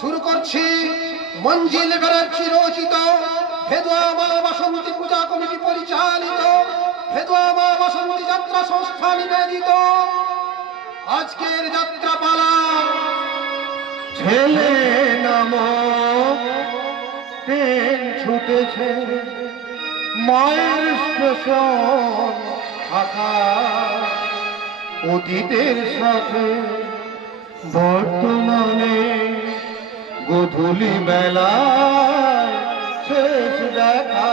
শুরু করছি মঞ্জিল ব্যানার্জি রচিত ভেদুয়া মা বাসন্তী পূজা কমিটি পরিচালিত ভেদুয়া মা বাসন্তী যাত্রা সংস্থা নিবেদিত আজকের যাত্রাপালা ছেলে নামক ট্রেন ছুটেছে মায়ের স্টেশন ফাঁকা অতীতের সাথে বর্তমানে গোধূলি বেলায় শেষ দেখা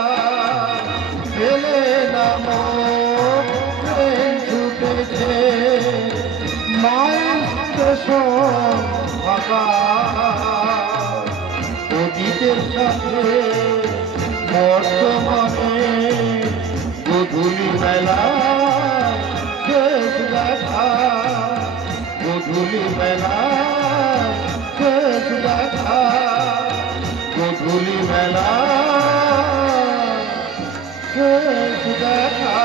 ছেলে নামক ট্রেন ছুটেছে মায়ের স্টেশন ফাঁকা অতীতের সাথে বর্তমানে গোধূলি বেলায় শেষ দেখা গোধূলি বেলায় শেষ দেখা গোধূলি বেলায় শেষ দেখা।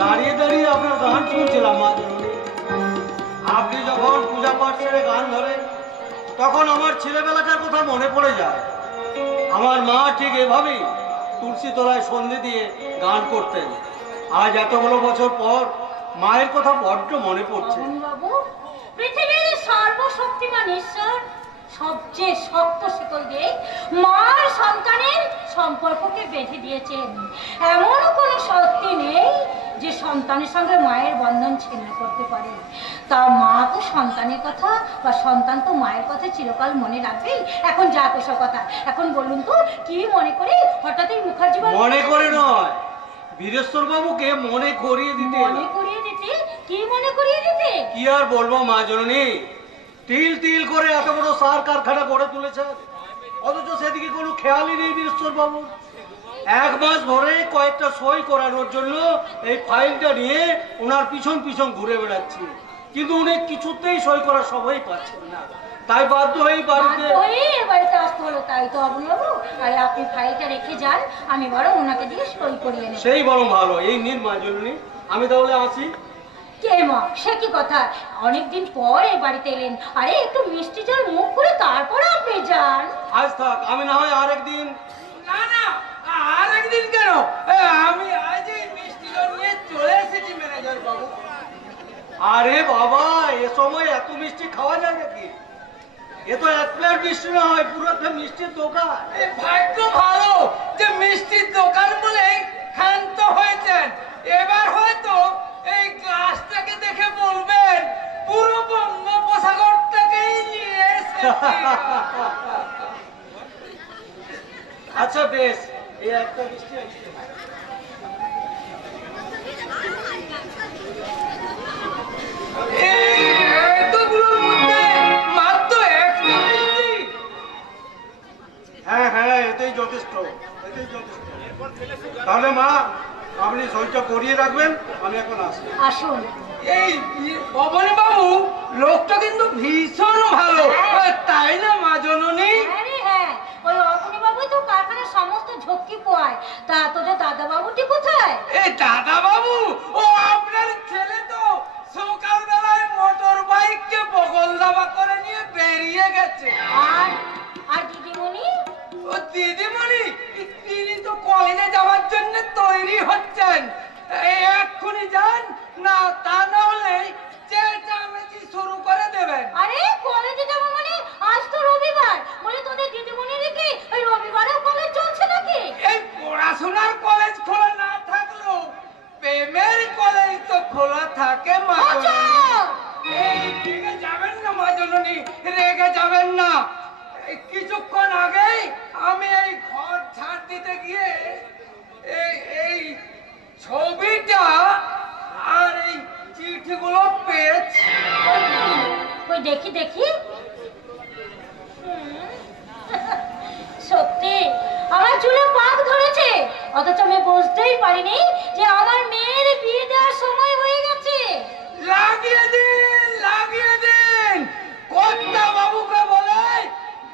দাঁড়িয়ে দাঁড়িয়ে আপনার গান শুনছিলাম মা জননী। আপনি যখন পূজা পাঠ ছেড়ে গান ধরেন তখন আমার ছেলেবেলাটার কথা মনে পড়ে যায়। আমার মা ঠিক এভাবেই তুলসী তলায় সন্ধে দিয়ে গান করতেন। আজ এতগুলো বছর পর মায়ের কথা বড্ড মনে পড়ছে। বাবু, পৃথিবীর সর্বশক্তিমান ঈশ্বর সবচেয়ে শক্ত শিকল দিয়ে মার সন্তানের সম্পর্ককে বেঁধে দিয়েছেন। এমন কোনো শক্তি নেই যে সন্তানের সঙ্গে মায়ের বন্ধন ছিন্ন করতে পারে। তা মা তো সন্তানের কথা বা সন্তান তো মায়ের কথা চিরকাল মনে রাখবেই। এখন যা ওসব কথা, এখন বলুন তো কি মনে করে হঠাৎ এই মুখার্জি বাবু? মনে করে নয়, বীরেশ্বর বাবুকে মনে করিয়ে দিতে। মনে করিয়ে দিতে? কি মনে করিয়ে দিতে? কি আর বলবো মা জননী, তিল তিল করে এত বড় সার কারখানা গড়ে তুলেছে, অথচ সেদিকে কোনো খেয়ালই নেই বীরেশ্বর বাবু। 1 মাস ধরে কয়েকটা সই করানোর জন্য এই ফাইলটা নিয়ে ওনার পিছন পিছন ঘুরে বেড়াচ্ছি, কিন্তু উনি কিছুতেই সই করার সময় পাচ্ছেন না। তাই বাধ্য হয়ে বাড়িতে আসতে হলো। তাই তো অবনবাবু, আর আপনি ফাইলটা রেখে যান, আমি বরং ওনাকে দিয়ে সই করিয়ে নেব। সেই বরং ভালো। এই নিন মা জননী, আমি তাহলে আসি। কে মা, সে কি কথা? অনেকদিন পর এই বাড়িতে এলেন, আরে একটু মিষ্টি জল মুখ করে তারপরে আপনি যান। আজ থাক, আমি না হয় আরেকদিন। না না, আরেকদিন কেন? আমি আজ এই মিষ্টি জল নিয়ে চলে এসেছি ম্যানেজার বাবু। আরে বাবা, এ সময় এত মিষ্টি খাওয়া যায় নাকি? এ তো 1 প্লেট মিষ্টি না হয়, পুরো একটা মিষ্টির দোকান। এই ভাগ্য ভালো যে মিষ্টির দোকান বলে ক্ষান্ত হয়েছেন। এবার হয়তো এই গ্লাসটাকে দেখে বলবেন পুরো বঙ্গোপসাগরটাকেই নিয়ে এসেছি। আচ্ছা বেশ, এই একটা মিষ্টি আছে। এতগুলোর মধ্যে মাত্র একটা মিষ্টি? হ্যাঁ হ্যাঁ, এতেই যথেষ্ট, এতেই যথেষ্ট। তাহলে মা, আপনি সইটা করিয়ে রাখবেন, আমি এখন আসি। আসুন। এই পবন বাবু লোকটা কিন্তু ভীষণ ভালো, তাই না মা জননী? আরে হ্যাঁ, ওই অবনী বাবুই তো কারখানার সমস্ত ঝক্কি পোয়ায়। তা তোদের দাদা বাবুটি কোথায়? এই দাদা বাবু, ও আপনার ছেলে তো সকালবেলায় মোটর বাইককে বগল দাবা করে নিয়ে বেরিয়ে গেছে। আর আর দিদিমণি? ও দিদিমণি, তিনি তো কলেজে যাওয়ার জন্য তৈরি হচ্ছেন। এই এক্ষুনি যান না, তা না হলে চেঁচামেচি শুরু করে দেবেন। আরে কলেজে যাবো মানে? আজ তো রবিবার, বলে তোদের দিদিমণি নাকি ওই রবিবারেও কলেজ চলছে নাকি? এই পড়াশোনার কলেজ খোলা না থাকলেও প্রেমের কলেজ তো খোলা থাকে মা জননী। এই রেগে যাবেন না মা জননী, রেগে যাবেন না। এই কিছুক্ষণ আগেই আমি এই ঘর ছাড় দিতে গিয়ে এই ছবিটা আর এই চিঠিগুলো পেয়েছি। ওই দেখি দেখি। সত্যি আমার চুলে পাক ধরেছে, অথচ আমি বুঝতেই পারিনি যে আমার মেয়ের বিয়ে দেওয়ার সময় হয়ে গেছে। লাগিয়ে দিন, লাগিয়ে দিন। কর্তা বাবুকে বলে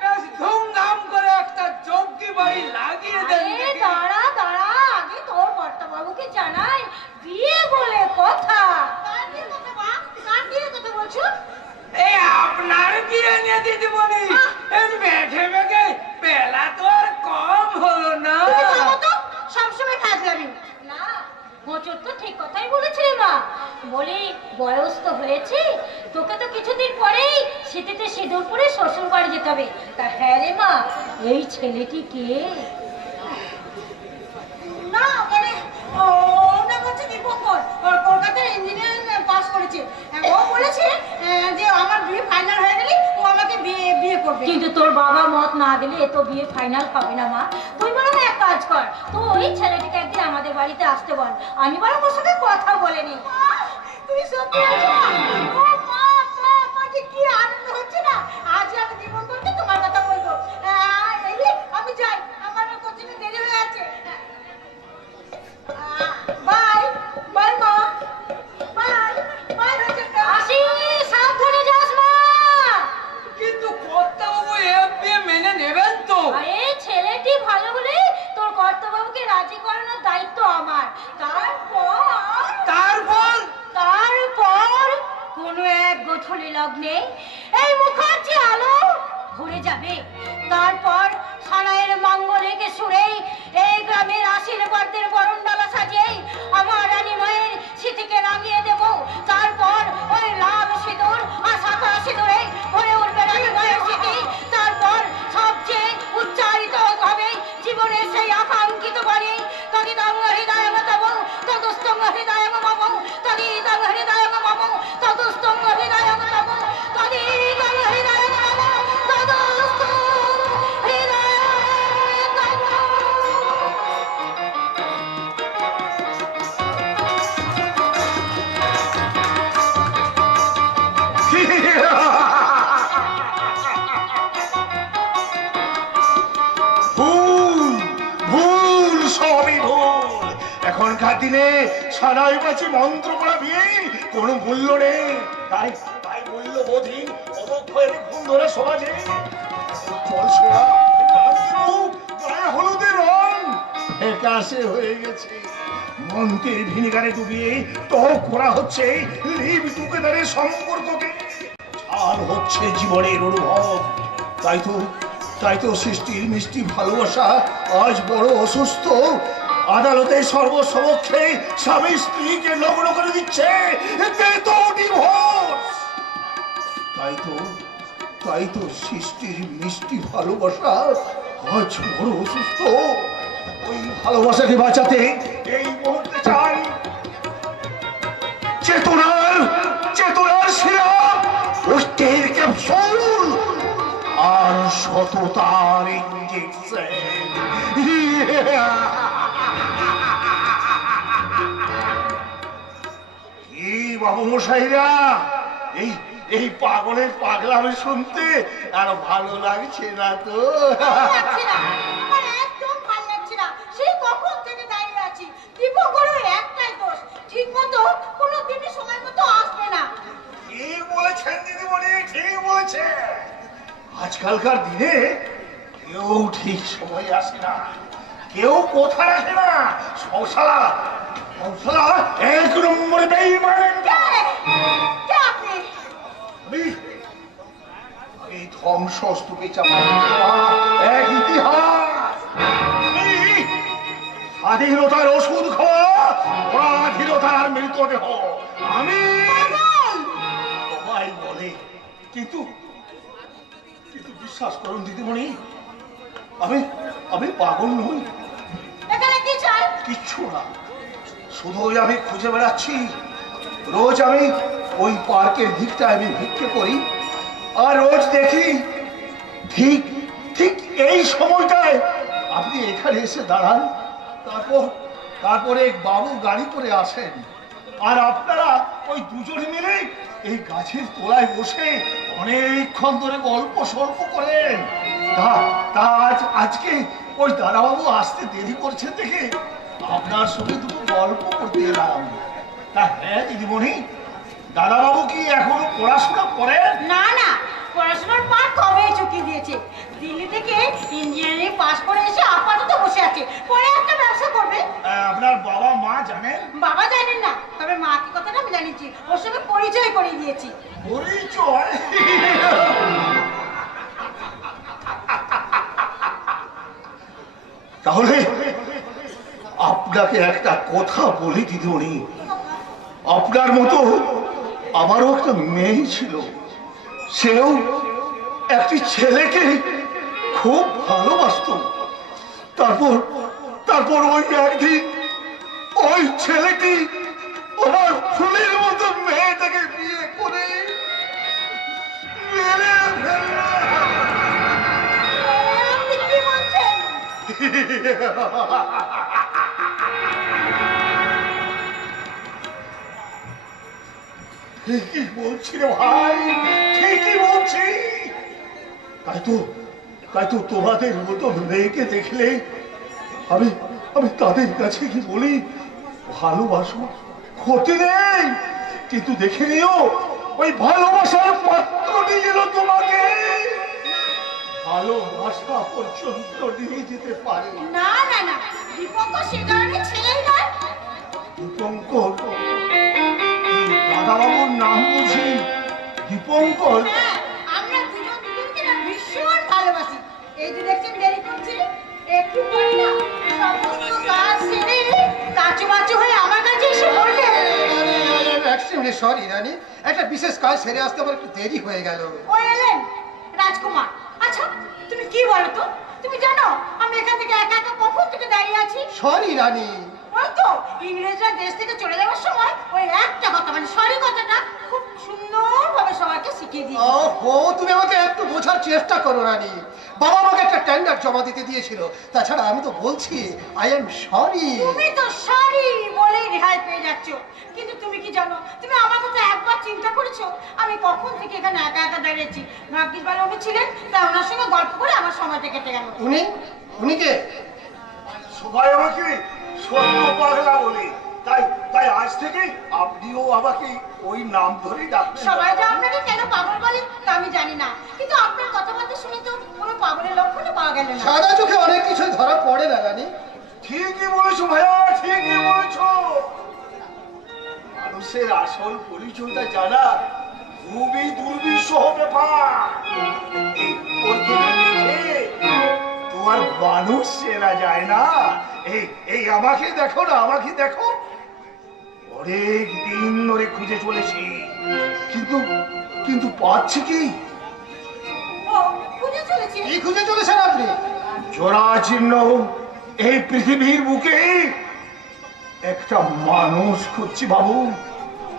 বেশ ধুমধাম করে একটা চৌকি বাড়ি লাগিয়ে দেন। আরে দাঁড়া দাঁড়া, আগে তোর কর্তা বাবুকে জানাই বিয়ে বলে কথা। কার বিয়ে কথা মা? কার বিয়ে কথা বলছো? এই আপনার বিয়ে নিয়ে দিদিমণি, এই মেঘে মেঘে বেলা তো আর কম হলো না। তুমি থামো তো, সবসময় ফাজলামি। না, হোঁচট তো ঠিক কথাই বলেছে মা। বলি বয়স তো হয়েছে, তোকে তো কিছুদিন পরেই শীতেতে সিঁদুর পরে শ্বশুর বাড়ি যেতে হবে। তা হ্যাঁ রে মা, এই ছেলেটি কে? না মানে ওটা হচ্ছে দীপঙ্কর, ওর কলকাতার ইঞ্জিনিয়ারিং পাস করেছে। ও বলেছে যে আমার বিয়ে ফাইনাল হয়ে গেলে ও আমাকে বিয়ে করবে। কিন্তু তোর বাবা মত না দিলে এ তো বিয়ে ফাইনাল হবে না মা। তুই বরং এক কাজ কর, তো ওই ছেলেটিকে একদিন আমাদের বাড়িতে আসতে বল, আমি বরং ওর সাথে কথা বলে নি। তুমি সত্যি আছো? ও মা, আমার যে কি আনন্দ হচ্ছে না। আজ আমি দীপঙ্করকে তোমার কথা বলবো। এই যে, আমি যাই, আমার কোচিংয়ে দেরি হয়ে আছে। বাই বাই মা, বাই বাই রচনা। আসি, সাবধানে যাস মা। কিন্তু কর্তা বাবু এ বিয়ে মেনে নেবেন তো? আরে ছেলেটি ভালো বলে তোর কর্তাবাবুকে রাজি করানোর দায়িত্ব আমার। তারপর তারপর তারপর কোনো এখনকার দিনে সারাই বাঁচি মন্ত্র পড়া বিয়ে কোনো মূল্য নেই। তাই তাই মূল্যবোধহীন অবক্ষয়ের ঘুম ধরে সমাজে চল সোনা, গায়ে হলুদের রং ফ্যাকাশে হয়ে গেছে। মন্ত্রের ভিনিগারে ডুবিয়ে টক করা হচ্ছে লিভ টুগেদারের সম্পর্ককে, আর হচ্ছে জীবনের অনুভব। তাই তো সৃষ্টির মিষ্টি ভালোবাসা আজ বড় অসুস্থ। আদালতে সর্বসমক্ষে স্বামী স্ত্রীকে লগ্ন করে দিচ্ছে, তো ডিভোর্স। তাই তো সৃষ্টির মিষ্টি ভালোবাসা আজ বড় অসুস্থ। ওই ভালোবাসাকে বাঁচাতে এই মুহূর্তে চাই চেতনার শিরা, পুষ্টির ক্যাপসুল আর সততার ইঞ্জেকশন। কি বাবু মশাইরা, এই পাগলের পাগলামি শুনতে আর ভালো লাগছে না তো? লাগছে না, আমার একদম ভালো লাগছে না। সেই কখন থেকে দাঁড়িয়ে আছি। দীপঙ্করের একটাই দোষ, ঠিক মতো কোনো দিনই সময় মতো আসবে না। ঠিক বলেছেন দিদিমণি, ঠিক বলেছে। আজকালকার দিনে কেউ ঠিক সময় আসে না, কেউ কথা রাখে না। সংসারা এক নম্বরে বেঈমান। কে আপনি? আমি ধ্বংসস্তূপে চাপা এক ইতিহাস। স্বাধীনতার ওষুধ খাওয়া, পরাধীনতার মৃতদেহ আমি। সবাই বলে, কিন্তু বিশ্বাস করুন দিদিমণি, আমি পাগল নই। এখানে কি চাই? কিচ্ছু না, শুধুই আমি খুঁজে বেড়াচ্ছি। রোজ আমি ওই পার্কের দিকটা আমি ভিক্ষে করি, আর রোজ দেখি ঠিক এই সময়টায় আপনি এখানে এসে দাঁড়ান। তারপরে এক বাবু গাড়ি করে আসেন, আর আপনারা ওই দুজনে মিলে এই গাছের তলায় বসে অনেকক্ষণ ধরে গল্প সল্প করেন। আজকে ওই দাদাবাবু আসতে দেরি করছেন দেখে আপনার সঙ্গে দুটো গল্প করতে এলাম। তা হ্যাঁ দিদিমণি, দাদাবাবু কি এখনো পড়াশোনা করেন? না না, পড়াশোনার পার কবে চুকিয়ে দিয়েছে। দিল্লি থেকে ইঞ্জিনিয়ারিং পাস করে এসে আপাতত বসে আছে, পরে একটা ব্যবসা করবে। আপনার বাবা মা জানেন? বাবা জানেন না, তবে মাকে কথাটা আমি জানিয়েছি, ওর সঙ্গে পরিচয় করিয়ে দিয়েছি। পরিচয়? তাহলে আপনাকে একটা কথা বলি দিদিমণি, আপনার মতো আমারও একটা মেয়ে ছিল, সেও একটি ছেলেকে খুব ভালোবাসতো। তারপর ওই একদিন ওই ছেলেটি আমার ফুলের মতো মেয়েটাকে বিয়ে করে মেরে ফেলল। আপনি কি বলছেন? ঠিকই বলছি রে ভাই, ঠিকই বলছি। তাই তো তোমাদের মতো মেয়েকে দেখলে আমি তাদের কাছে কি বলি, ভালোবাসো, ক্ষতি নেই, কিন্তু দেখে নিও ওই ভালোবাসার পাত্র নিয়ে গেল তোমাকে ভালোবাসা পর্যন্ত নিয়ে যেতে পারে। না না না, দীপঙ্কর সে ধরনের ছেলেই নয়। দীপঙ্কর? দাদাবাবুর নাম বুঝি দীপঙ্কর? হ্যাঁ, আমরা দুজন দুজনকে না ভীষণ ভালোবাসি। এই যে দেখছেন দেরি করছি, একটু পরে না সমস্ত কাজ সেরে কাচুমাচু হয়ে আমার কাছে এসে বললেন। এক্সট্রিমলি সরি রানী, একটা বিশেষ কাজ সেরে আসতে আমার একটু দেরি হয়ে গেল। ওই এলেন রাজকুমার। আচ্ছা তুমি কি বলো তো, তুমি জানো আমি এখান থেকে একা একা কখন থেকে দাঁড়িয়ে আছি? সরি রানী। ওই তো ইংরেজরা দেশ থেকে চলে যাওয়ার সময় ওই একটা কথা, মানে সরি কথাটা খুব সুন্দরভাবে সবাইকে শিখিয়ে দিই। ওহো, তুমি আমাকে একটু বোঝার চেষ্টা করো রানী। বাবা আমাকে একটা টেন্ডার জমা দিতে দিয়েছিল, তাছাড়া আমি তো বলছি আই এম সরি। তুমি তো সরি বলেই রেহাই পেয়ে যাচ্ছ, কিন্তু তুমি কি জানো, তুমি আমার কথা একবার চিন্তা করেছো আমি কখন থেকে এখানে একা একা দাঁড়িয়েছি? ভাগ্যিস ভালো উনি ছিলেন, তাই ওনার সঙ্গে গল্প করে আমার সময়টা কেটে গেল। উনি কে? সবাই আমাকে সত্য পাগলা বলি। তাই তাই আজ থেকে আপনিও আমাকে ওই নাম ধরেই ডাকবেন। সবাই যে আপনাকে কেন পাগল বলে তা আমি জানি না, কিন্তু আপনার কথাবার্তা শুনে তো কোনো পাগলের লক্ষণও পাওয়া গেল না। সাদা চোখে অনেক কিছুই ধরা পড়ে না রানী। ঠিকই বলেছো ভাইয়া, ঠিকই বলেছো। মানুষের আসল পরিচয়টা জানা খুবই দুর্বিষহ ব্যাপার। এই করতে দেখে তোমার মানুষ চেনা যায় না। এই আমাকে দেখো না, আমাকে দেখো। অনেক দিন ধরে খুঁজে চলেছি, কিন্তু কিন্তু পাচ্ছি কি? ও খুঁজে চলেছি। কি খুঁজে চলেছেন আপনি? জরাজীর্ণ এই পৃথিবীর বুকে একটা মানুষ খুঁজছি বাবু,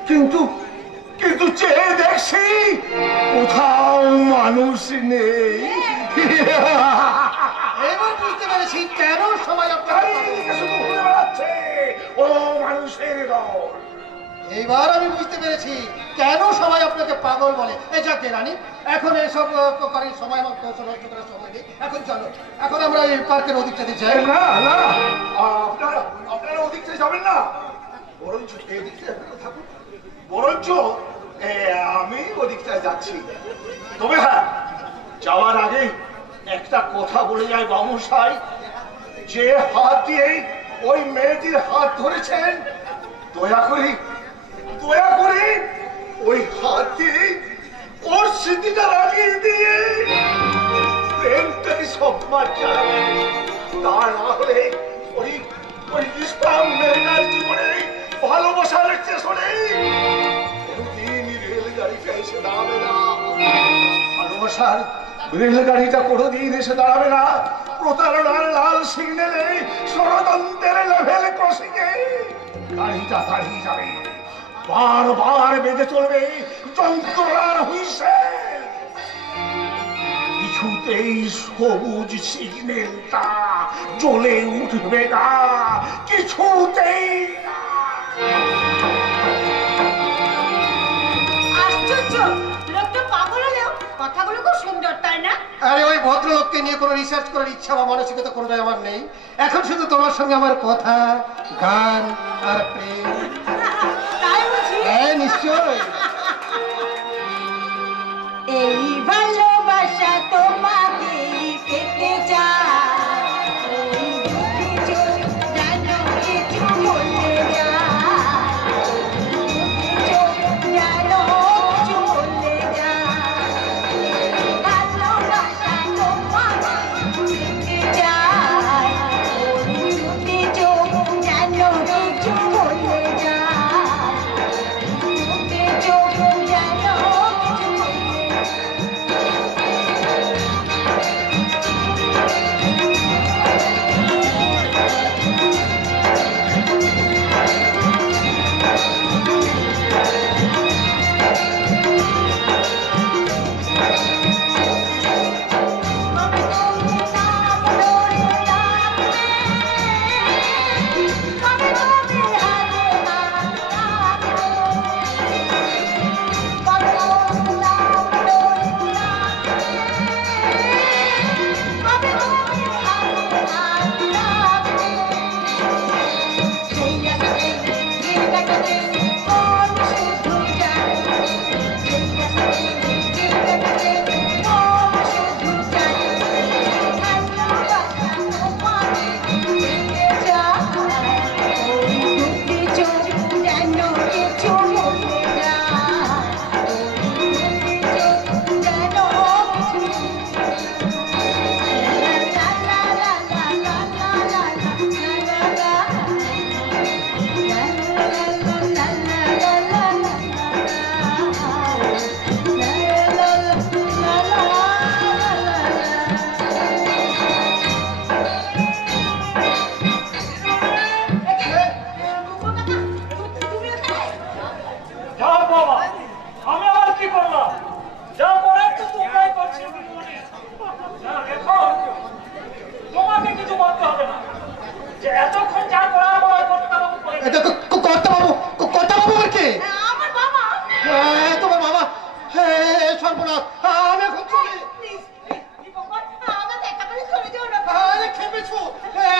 কিন্তু কিন্তু চেয়ে দেখছি কোথাও মানুষ নেই। এবার বুঝতে পেরেছি কেন সবাই আপনার চারিদিকে শুধু ঘুরে বেড়াচ্ছে ও মানুষের দল। এইবার আমি বুঝতে পেরেছি কেন সবাই আপনাকে পাগল বলে। এই যাকে রানী, এখন এসব করার সময় আমার কৌশল নষ্ট করার সময় নেই। এখন চলো, এখন আমরা এই পার্কের ওদিকটাতে যাই। না না, আপনারা আপনারা ওদিকটা যাবেন না, বরঞ্চ এদিকটা থাকুন। বরঞ্চ আমি ওদিকটা যাচ্ছি। তবে হ্যাঁ, যাওয়ার আগে একটা কথা বলে যায় বাবুসাই, যে হাত দিয়ে ওই মেয়েটির হাত ধরেছেন, দয়া করে ওই হাত দিয়ে ওর স্মৃতিটা রাখিয়ে দিয়ে প্রেমটাকে সম্মান জানাবেন। তা না হলে ওই ওই ইসলাম মেয়েটার জীবনে ভালোবাসার স্টেশনে কোনোদিন রেলগাড়িটা এসে দাঁড়াবে না। ভালোবাসার রেলগাড়িটা কোনোদিন এসে দাঁড়াবে না প্রতারণার লাল সিগন্যালে, ষড়যন্ত্রের লেভেল ক্রসিংয়ে গাড়িটা দাঁড়িয়ে যাবে। বারবার বেঁধে চলবে যন্ত্রণার হুইসেল। কিছুতেই সবুজ সিগন্যালটা জ্বলে উঠবে না, কিছুতেই না। আশ্চর্য, লোকটা পাগল হলেও কথাগুলো খুব সুন্দর, তাই না? আরে ওই ভদ্রলোককে নিয়ে কোনো রিসার্চ করার ইচ্ছা বা মানসিকতা কোনোটাই আমার নেই। এখন শুধু তোমার সঙ্গে আমার কথা, গান আর প্রেম। তাই বুঝি? হ্যাঁ নিশ্চয়। এই ভালোবাসা তোমাকে পেতে চায়, জানো কিছু বলে জানো কিছু বলে ভালোবাসা তোমাকে পেতে চায়, জানো কিছু বলে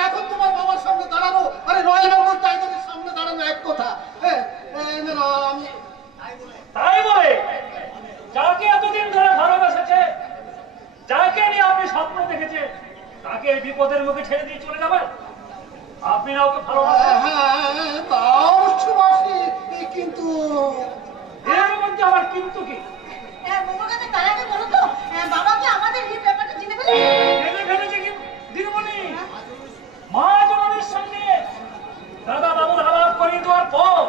এখন তোমার বাবার সামনে দাঁড়াবো? আরে নয় বিপদের মুখে ছেড়ে দিয়ে চলে যাবেন? আপনি না ওকে ভালোবাসেন? হ্যাঁ, তা অবশ্য বাসি, কিন্তু এর মধ্যে আবার কিন্তু কি? মোমো কাকা তার আগে বলো তো বাবা কি আমাদের এই ব্যাপারটা জেনে ফেলেছে? জেনে ফেলেছে কি দিদিমণি? মা জননীর সঙ্গে দাদা বাবুর আলাপ করিয়ে দেওয়ার পর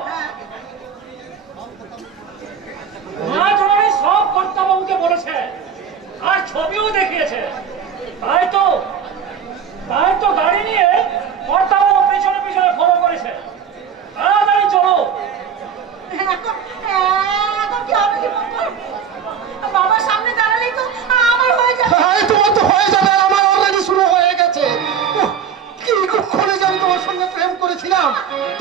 মা জননী সব কর্তাবাবুকে বলেছে আর ছবিও দেখিয়েছে। তাই তো গাড়ি নিয়ে কর্তাবাবু পিছনে পিছনে ফলো করেছে। তাড়াতাড়ি চলো। এখন কি হবে কি বলতো? বাবার সামনে দাঁড়ালেই তো আমার হয়ে যাবে। হ্যাঁ, তোমার তো হয়ে যাবে, আর আমার অলরেডি শুরু হয়ে গেছে। উহ, কি কখনো জানি তোমার সঙ্গে প্রেম করেছিলাম,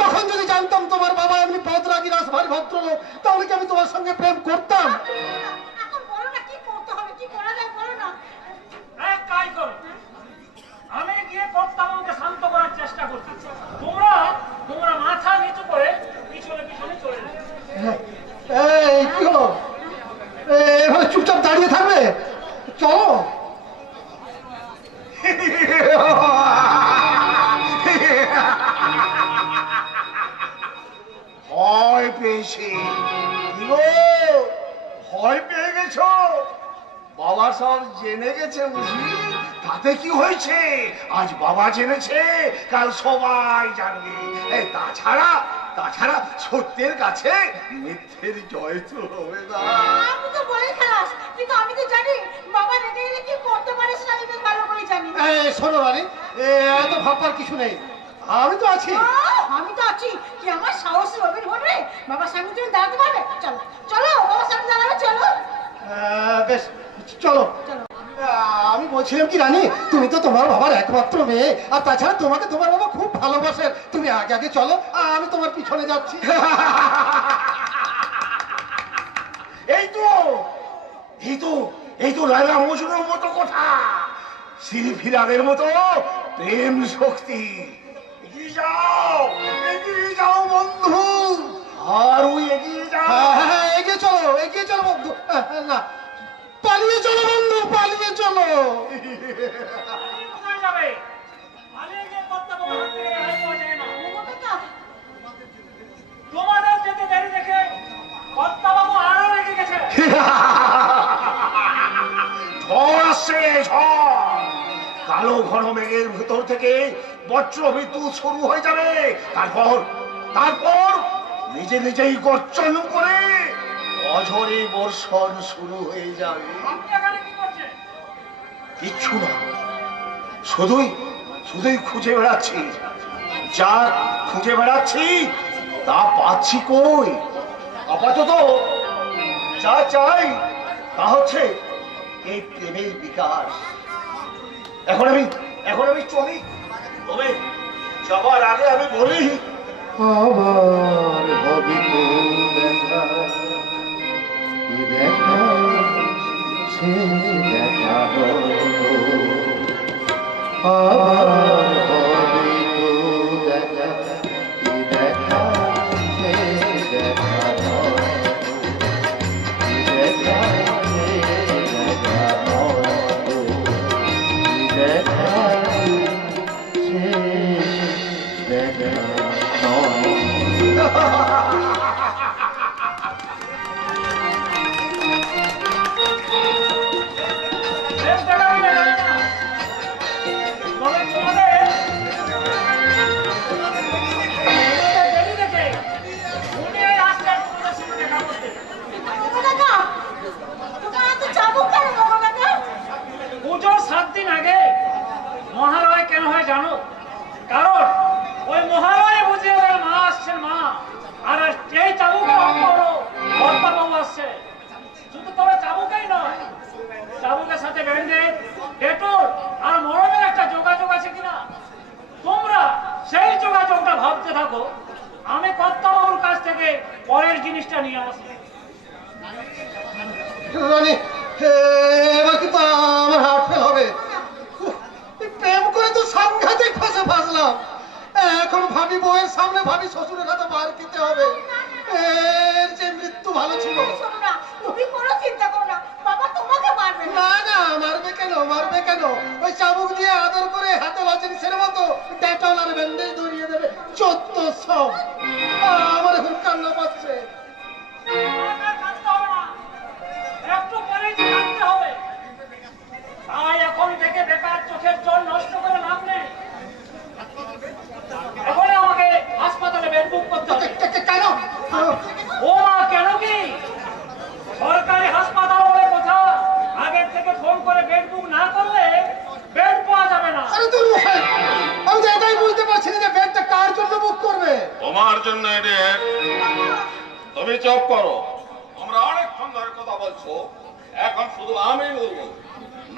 তখন যদি জানতাম তোমার বাবা এমনি বদরাগী রাসভারী ভদ্রলোক, তাহলে কি আমি তোমার সঙ্গে প্রেম করতাম? এখন বলো না কি করতে হবে, কি করা যায় বলো না। এক কাজ করো, আমি গিয়ে কর্তাবাবুকে শান্ত করার চেষ্টা করছি। তোমরা মাথা নিচু করে পিছনে পিছনে চলে যাবে। এই কি হলো? এভাবে চুপচাপ দাঁড়িয়ে থাকবে? চলো। ভয় পেয়েছি। কি গো, ভয় পেয়ে গেছো? বাবা সব জেনে গেছে বুঝি? তাতে কি হয়েছে? আজ বাবা জেনেছে, কাল সবাই জানবে। এই তাছাড়া সত্যের কাছে মিথ্যের জয় তো হবে না। আমি তো বলে খাস, কিন্তু আমি তো জানি বাবা রেগে গেলে কি করতে পারে সেটা আমি বেশ ভালো করে জানি। শোনো রানী, এত ভাববার কিছু নেই, আমি তো আছি। আমি তো আছি, কি আমার সাহসী রবির হলে বাবার সামনে তুমি দাঁড়াতে পারবে? চলো চলো বাবার সামনে দাঁড়াবে, চলো বেশ, চলো। চলো। আমি বলছিলাম কি রানী, তুমি তো তোমার বাবার একমাত্র মেয়ে, আর তাছাড়া তোমাকে তোমার বাবা খুব ভালোবাসেন। তুমি আগে আগে চলো, আমি তোমার পিছনে যাচ্ছি। এই তো লায়লা মজনুর মতো কথা, শ্রী ফিরাদের মতো প্রেম শক্তি। এগিয়ে যাও বন্ধু, আর ওই এগিয়ে যাও। হ্যাঁ, এগিয়ে চলো বন্ধু। না, পালিয়ে চলো বন্ধু, পালিয়ে চলো। কোথায় যাবে? পালিয়ে গিয়ে কর্তাবাবুর হাত থেকে রেহাই পাওয়া যায় না। তোমাদের যেতে দেরি দেখে কর্তাবাবু আরো রেগে গেছে। ঝড় আসছে, ঝড়। কালো ঘন মেঘের ভেতর থেকে বজ্র বিদ্যুৎ শুরু হয়ে যাবে। তারপর নিজেই গর্জন করে অঝরে বর্ষণ শুরু হয়ে যাবে। আপনি এখানে কি করছেন? কিচ্ছু না, শুধুই খুঁজে বেড়াচ্ছি। যা খুঁজে বেড়াচ্ছি তা পাচ্ছি কই? আপাতত যা চাই তা হচ্ছে এই প্রেমের বিকাশ। এখন আমি চলি, তবে যাবার আগে আমি বলি, আবার হবে তো দেখা, কি দেখা, সে দেখা হলো। আবার হবে তো দেখা, কি দেখা, সে দেখা হলো। কি দেখা, সে দেখা হলো। কি দেখা, সে দেখা বেশ দেখা হয়ে যাবে না। তবে তোমাদের দেরি দেখে উনি এই আসছেন তোমাদের সঙ্গে দেখা করতে। পুজোর 7 দিন আগে মহালয় কেন হয় জানো? কারণ ওই মহালয়ে বুঝে ওদের মা আসছেন, মা। আর এই চাবুকে কর্তাবাবু আসছে। শুধু তবে চাবুকেই নয়, চাবুকের সাথে ব্যান্ডেড, ডেটল আর মরমের একটা যোগাযোগ আছে কিনা তোমরা সেই যোগাযোগটা ভাবতে থাকো। আমি কর্তাবাবুর কাছ থেকে পরের জিনিসটা নিয়ে আসবো। রানী, এবার কিন্তু আমার হার্ট ফেল হবে। প্রেম করে তো সাংঘাতিক ফাঁসলাম। এখন ভাবি বউয়ের সামনে, ভাবি শ্বশুরের হাতে মার খেতে হবে। এর যে মৃত্যু ভালো ছিল। শোনো না, তুমি কোনো চিন্তা করো না, বাবা তোমাকে মারবে মারবে না না, মারবে কেন, মারবে কেন? ওই চাবুক দিয়ে আদর করে হাতে লজেন্সের মতো ডেটল আর ব্যান্ডেজ ধরিয়ে দেবে। 14 সব। আমার এখন কান্না পাচ্ছে। আর কাঁদতে হবে না। একটু পরেই তো কাঁদতে হবে। তাই এখন থেকে বেকার চোখের জল নষ্ট করে লাভ নেই। এখনই আমাকে হাসপাতালে বেড বুক করতে হবে। কেন? ও মা, কেন কি? সরকারি হাসপাতাল বলে কথা, আগের থেকে ফোন করে বেড বুক না করলে বেড পাওয়া যাবে না। আরে তোর মুখে আমি তো এটাই বুঝতে পারছি না যে বেডটা কার জন্য বুক করবে। তোমার জন্য রে। তুমি চুপ করো। আমরা অনেকক্ষণ ধরে কথা বলছো, এখন শুধু আমি বলবো।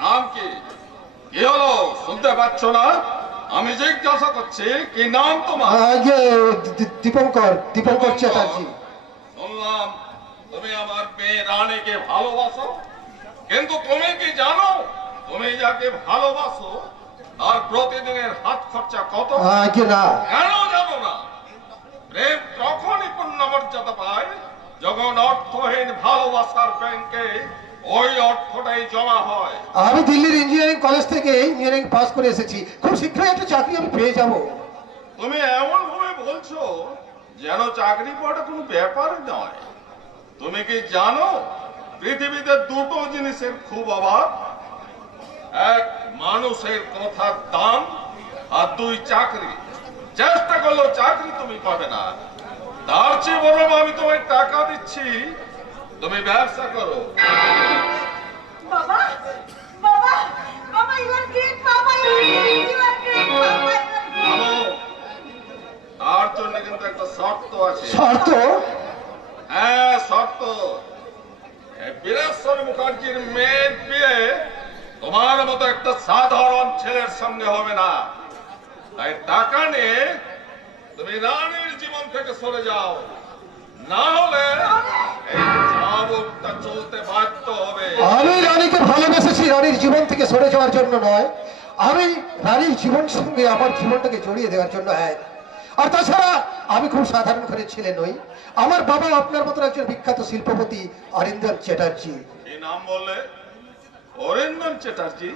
নাম কি? কি হলো, শুনতে পাচ্ছ না? আমি জিজ্ঞাসা করছি, কি নাম তোমার? দীপঙ্কর, দীপঙ্কর চ্যাটার্জি। শুনলাম তুমি আমার মেয়ে রানীকে ভালোবাসো, কিন্তু তুমি কি জানো তুমি যাকে ভালোবাসো তার প্রতিদিনের হাত খরচা কত? আগে না। কেন জানো না? প্রেম তখনই পূর্ণ মর্যাদা পায় যখন অর্থহীন ভালোবাসার ব্যাংকে ওই অর্থটাই জমা হয়। আমি দিল্লির ইঞ্জিনিয়ারিং কলেজ থেকে ইঞ্জিনিয়ারিং পাস করে এসেছি। খুব শীঘ্রই একটা চাকরি আমি পেয়ে যাব। তুমি এমন ভাবে বলছো যেন চাকরি পাওয়াটা কোনো ব্যাপারই নয়। তুমি কি জানো পৃথিবীতে দুটো জিনিসের খুব অভাব? এক, মানুষের কথার দাম, আর দুই, চাকরি। চেষ্টা করলেও চাকরি তুমি পাবে না। তার চেয়ে বরং আমি তোমায় টাকা দিচ্ছি, তুমি ব্যবসা করো। বাবা বাবা বাবা, ইউ আর গ্রেট বাবা, ইউ আর গ্রেট বাবা। জানো, তার জন্য কিন্তু একটা শর্ত আছে। শর্ত? হ্যাঁ, শর্ত। বীরেশ্বর মুখার্জির মেয়ের বিয়ে তোমার মতো একটা সাধারণ ছেলের সঙ্গে হবে না। তাই টাকা নিয়ে তুমি রানীর জীবন থেকে সরে যাও, না হলে এই চাবুকটা চলতে বাধ্য হবে। আমি রানীকে ভালোবেসেছি রানীর জীবন থেকে সরে যাওয়ার জন্য নয়, আমি রানীর জীবন সঙ্গে আমার জীবনটাকে জড়িয়ে দেওয়ার জন্য। হ্যাঁ, আর তাছাড়া আমি খুব সাধারণ ঘরের ছেলে নই। আমার বাবা আপনার মতো একজন বিখ্যাত শিল্পপতি অরিন্দম চ্যাটার্জি। এই নাম বললে? অরিন্দম চ্যাটার্জি?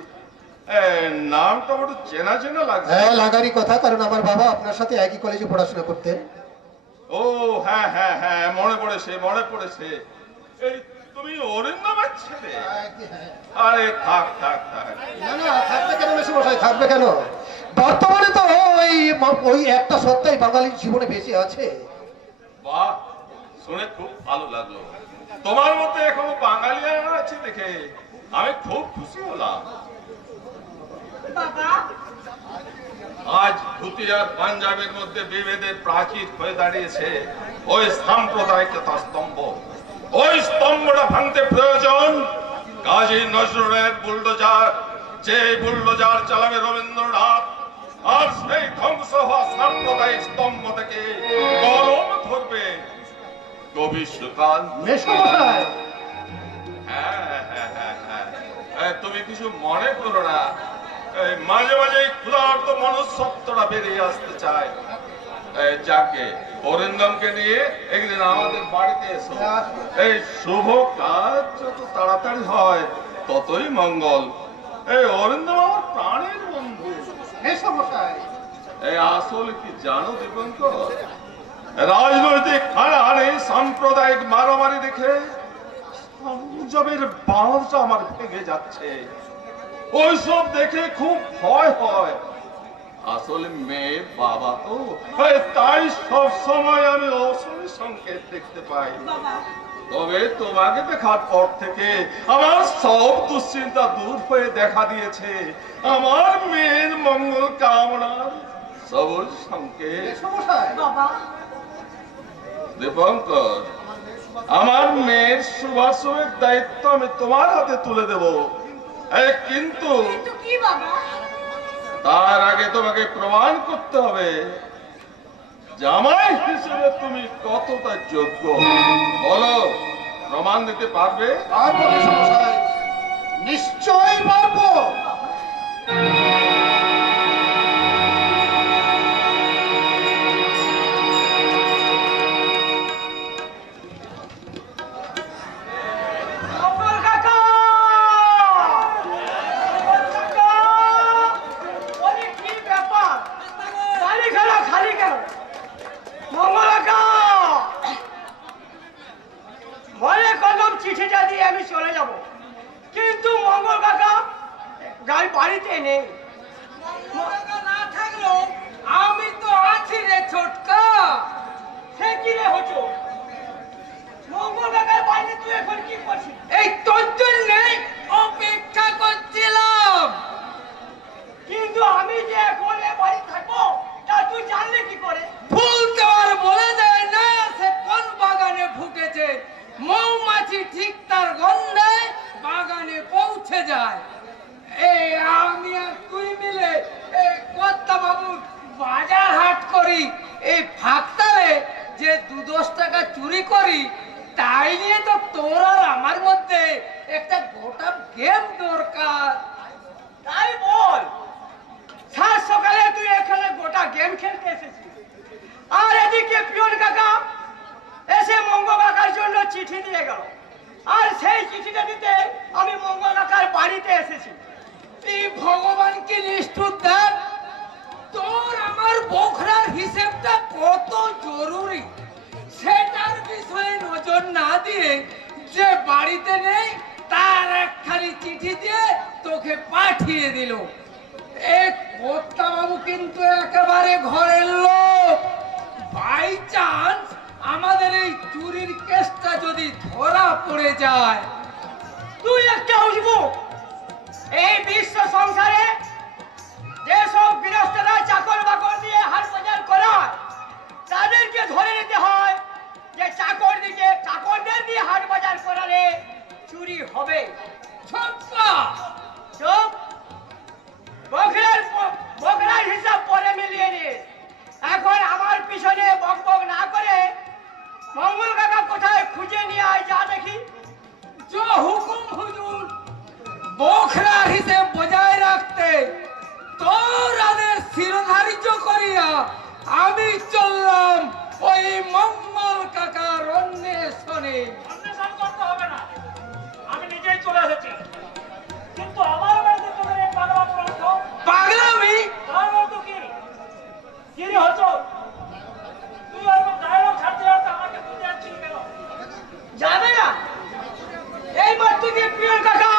নামটা বড় চেনা চেনা লাগছে। হ্যাঁ, লাগারই কথা, কারণ আমার বাবা আপনার সাথে একই কলেজে পড়াশোনা করতেন। ও হ্যাঁ হ্যাঁ হ্যাঁ, মনে পড়েছে মনে পড়েছে। এই তুমি অরিন্দমের ছেলে? আরে থাক থাক থাক। না না, থাকবে কেন মেসোমশাই, থাকবে কেন? বর্তমানে তো ওই একটা সত্তাই বাঙালির জীবনে বেঁচে আছে। বাহ, শুনে খুব ভালো লাগলো। তোমার মতো এখনো বাঙালি আছে দেখে আমি খুব খুশি হলাম। বাবা আজ ধুতি আর পাঞ্জাবের মধ্যে বিভেদের প্রাচীর হয়ে দাঁড়িয়েছে ওই সাম্প্রদায়িকতা স্তম্ভ। ওই স্তম্ভটা ভাঙতে প্রয়োজন কাজী নজরুলের বুলডোজার। যে বুলডোজার চালাবে রবীন্দ্রনাথ, আর সেই ধ্বংস হওয়া সাম্প্রদায়িক স্তম্ভ থেকে কলম ধরবে কবি সুকান্ত। মেসোমশাই, হ্যাঁ হ্যাঁ হ্যাঁ হ্যাঁ, তুমি কিছু মনে করো না। মাঝে মাঝে ক্ষুধার্ত মনুষ্যত্বটা বেরিয়ে আসতে চায়। যাকে অরিন্দমকে নিয়ে একদিন আমাদের বাড়িতে এসো। এই শুভ কাজ যত তাড়াতাড়ি হয় ততই মঙ্গল। এই অরিন্দম আমার প্রাণের বন্ধু। মেসোমশাই, এই আসলে কি জানো দীপঙ্কর, রাজনৈতিক হানাহানি সাম্প্রদায়িক মারামারি দেখে পাঞ্জাবের বাঁধটা আমার ভেঙে যাচ্ছে। ওইসব দেখে খুব ভয় হয়। আসলে মেয়ে বাবা তো, তাই সব সময় আমি অশনি সংকেত দেখতে পাই। তবে তোমাকে দেখার পর থেকে আমার সব দুশ্চিন্তা দূর হয়ে দেখা দিয়েছে আমার মেয়ের মঙ্গল কামনার সবুজ সংকেত। বাবা দীপঙ্কর, আমার মেয়ের সুভাষের দায়িত্ব আমি তোমার হাতে তুলে দেব, কিন্তু কিন্তু কি বাবা? তার আগে তোমাকে প্রমাণ করতে হবে জামাই হিসেবে তুমি কতটা যোগ্য। বলো, প্রমাণ দিতে পারবে? পারবো মেসোমশাই, নিশ্চয়ই পারবো। গোপাল কাকা! গেম খেলতে এসেছি। আর এদিকে পিয়ন কাকা এসে মঙ্গল কাকার জন্য চিঠি দিয়ে গেল। আর সেই চিঠিটা দিতে আমি মঙ্গল কাকার বাড়িতে এসেছি। এই ভগবানকে নিষ্ঠুর দেন, তোর আমার বখরার হিসেবটা কত জরুরি সেটার বিষয়ে নজর না দিয়ে যে বাড়িতে নেই তার একখানি চিঠি দিয়ে তোকে পাঠিয়ে দিল। এক কর্তা বাবু কিন্তু একেবারে ঘরের লোক। বাই চান্স আমাদের এই চুরির কেসটা যদি ধরা পড়ে যায়, তুই একটা উঠবো এই বিশ্ব সংসারে যেসব গৃহস্থরা চাকর বাকর দিয়ে হাট বাজার করায় তাদেরকে ধরে নিতে হয় যে চাকরদের দিয়ে হাট বাজার করালে চুরি হবে। ছক্কা চুপ! বকরার হিসাব পরে মিলিয়ে নে। এখন আমার পিছনে বকবক না করে মঙ্গল কাকা কোথায় খুঁজে নিয়ে আয়, যা দেখি। जो हुकुम हुजूर, বখরার হিসেব বজায় রাখতে তোর আদেশ শিরোধার্য করিয়া আমি চললাম ওই মঙ্গল কাকার অন্বেষণে। অন্বেষণ করতে হবে না, আমি নিজেই চলে এসেছি। কিন্তু আমার বাড়িতে তোদের এই পাগলা প্রশ্ন, পাগলামি তার অর্থ কি? কি রে হতো? তুই এরকম ডায়লগ ছাড়তে ছাড়তে আমাকে বুঝে যাচ্ছিস কেন? যাবে না? এই মাত্র যে পিয়ন কাকা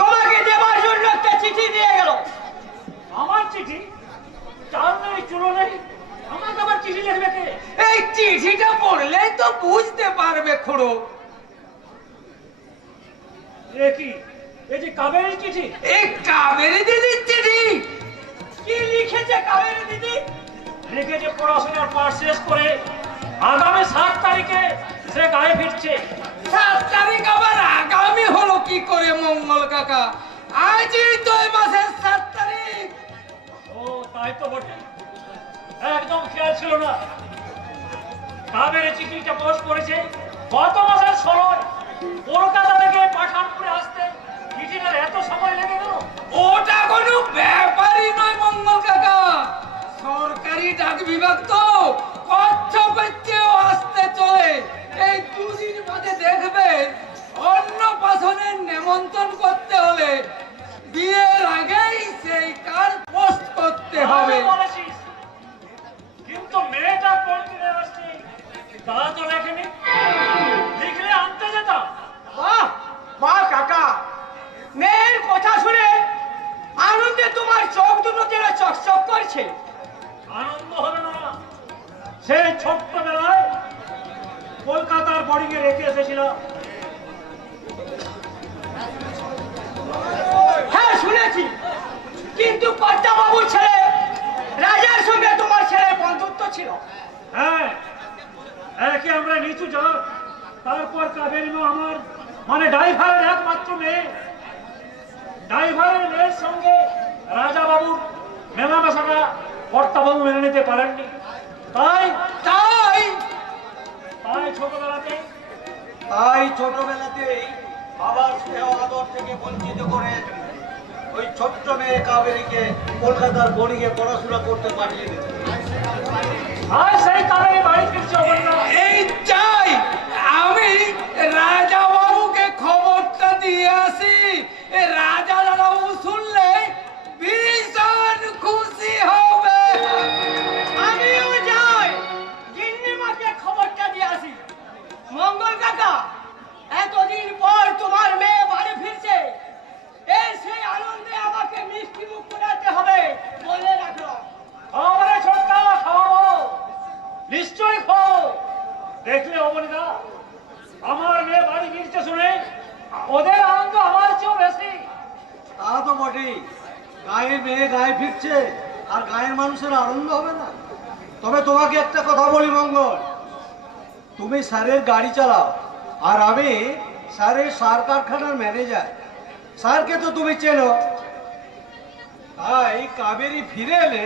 তোমাকে দেবার জন্য একটা চিঠি দিয়ে গেল। আমার চিঠি? চাল নেই, চুলো নেই, আমাকে আবার চিঠি লিখবে কে? এই চিঠিটা পড়লেই তো বুঝতে পারবে খুড়ো। এ কি? এই যে কাবেরীর চিঠি? এই কাবেরী দিদির চিঠি। কি লিখেছে কাবেরী দিদি? লিখেছে পড়াশোনার পাঠ শেষ করে আগামী 7 তারিখে সে গায়ে ফিরছে। 7 তারিখ আবার আগামী হলো কি করে মঙ্গল কাকা? আজই তো এই মাসের 7 তারিখ। ও তাই তো বটে, একদম খেয়াল ছিল না। কাবেরী চিঠিটা পোস্ট করেছে গত মাসের 16। কলকাতা থেকে পাঠানপুরে আসতে চিঠিটার এত সময় লেগে গেল? ওটা কোনো ব্যাপারই নয় মঙ্গল কাকা, সরকারি ডাক বিভাগ তো কচ্ছপেও আসতে চলে। এই দুদিন বাদে দেখবে অন্নপ্রাশনের নেমন্তন্ন করতে হলে বিয়ের আগেই সেই কার্ড পোস্ট করতে হবে। ভালো বলেছিস, কিন্তু মেয়েটা কোন দিনে আসছে তা তো লেখেনি। লিখলে আনতে যেতাম। বাহ বাহ কাকা, মেয়ের কথা শুনে আনন্দে তোমার চোখ দুটো যেন চকচক করছে। আনন্দ হবে না? সেই ছোট্টবেলায় কলকাতার বোর্ডিং এ রেখে এসেছিলাম। হ্যাঁ শুনেছি, কিন্তু কর্তা বাবুর ছেলে রাজার সঙ্গে তোমার ছেলের বন্ধুত্ব ছিল। হ্যাঁ, একে আমরা নিচু যাও। তারপর কাবেরী আমার মানে ড্রাইভারের একমাত্র মেয়ে। ড্রাইভারের মেয়ের সঙ্গে রাজা বাবুর মেলামেশাটা কর্তাবাবু মেনে নিতে পারেননি। তাই তাই ছোটবেলাতেই বাবার স্নেহ আদর থেকে বঞ্চিত করে ওই ছোট্ট মেয়ে কাবেরীকে কলকাতার বোর্ডিংয়ে পড়াশোনা করতে পাঠিয়ে দিত। আর সেই কাবেরী বাড়ি ফিরছে অবন্য। এই চাই আমি রাজা বাবুকে খবরটা দিয়ে আসি। রাজা বাবু শুনলে ভীষণ খুশি হবে। আমিও যাই, গিন্নিমাকে খবরটা দিয়ে আসি। মঙ্গল কাকা, এতদিন পর তোমার মেয়ে বাড়ি ফিরছে, এই সেই আনন্দে আমাকে মিষ্টি মুখ করাতে হবে, বলে রাখো। খাওয়ারে ছোটকা খাওয়াবো, নিশ্চয়ই খাও। দেখলে অবনীদা, আমার মেয়ে বাড়ি ফিরছে শুনে ওদের আনন্দ আমার চেয়েও বেশি। তা তো বটেই, গায়ের মেয়ে গায়ে ফিরছে আর গায়ের মানুষের আনন্দ হবে না? তবে তোমাকে একটা কথা বলি মঙ্গল, তুমি স্যারের গাড়ি চালাও আর আমি স্যারের সার কারখানার ম্যানেজার। স্যারকে তো তুমি চেনো, তাই কাবেরী ফিরে এলে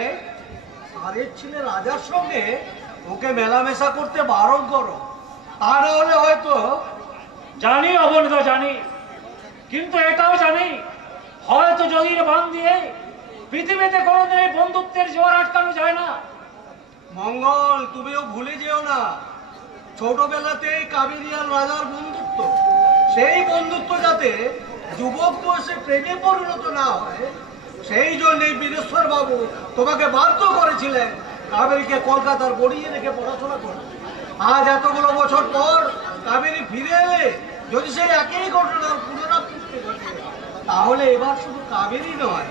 স্যারের ছেলে রাজার সঙ্গে ওকে মেলামেশা করতে বারণ করো। তা না হলে হয়তো জানি অবনীদা, জানি, কিন্তু এটাও জানি হয়তো যদি বান দিয়ে পৃথিবীতে কোনোদিন এই বন্ধুত্বের জোয়ার আটকানো যায় না। মঙ্গল, তুমিও ভুলে যেও না ছোটবেলাতেই কাবেরী আর রাজার বন্ধুত্ব, সেই বন্ধুত্ব যাতে যুবক বয়সে প্রেমে পরিণত না হয় সেই জন্যই বীরেশ্বর বাবু তোমাকে বাধ্য করেছিলেন কাবেরীকে কলকাতার গড়িয়ে রেখে পড়াশোনা করতে। আজ এতগুলো বছর পর কাবেরী ফিরে এলে যদি সেই একই ঘটনার পুনরাবৃত্তি ঘটে, তাহলে এবার শুধু কাবেরী নয়,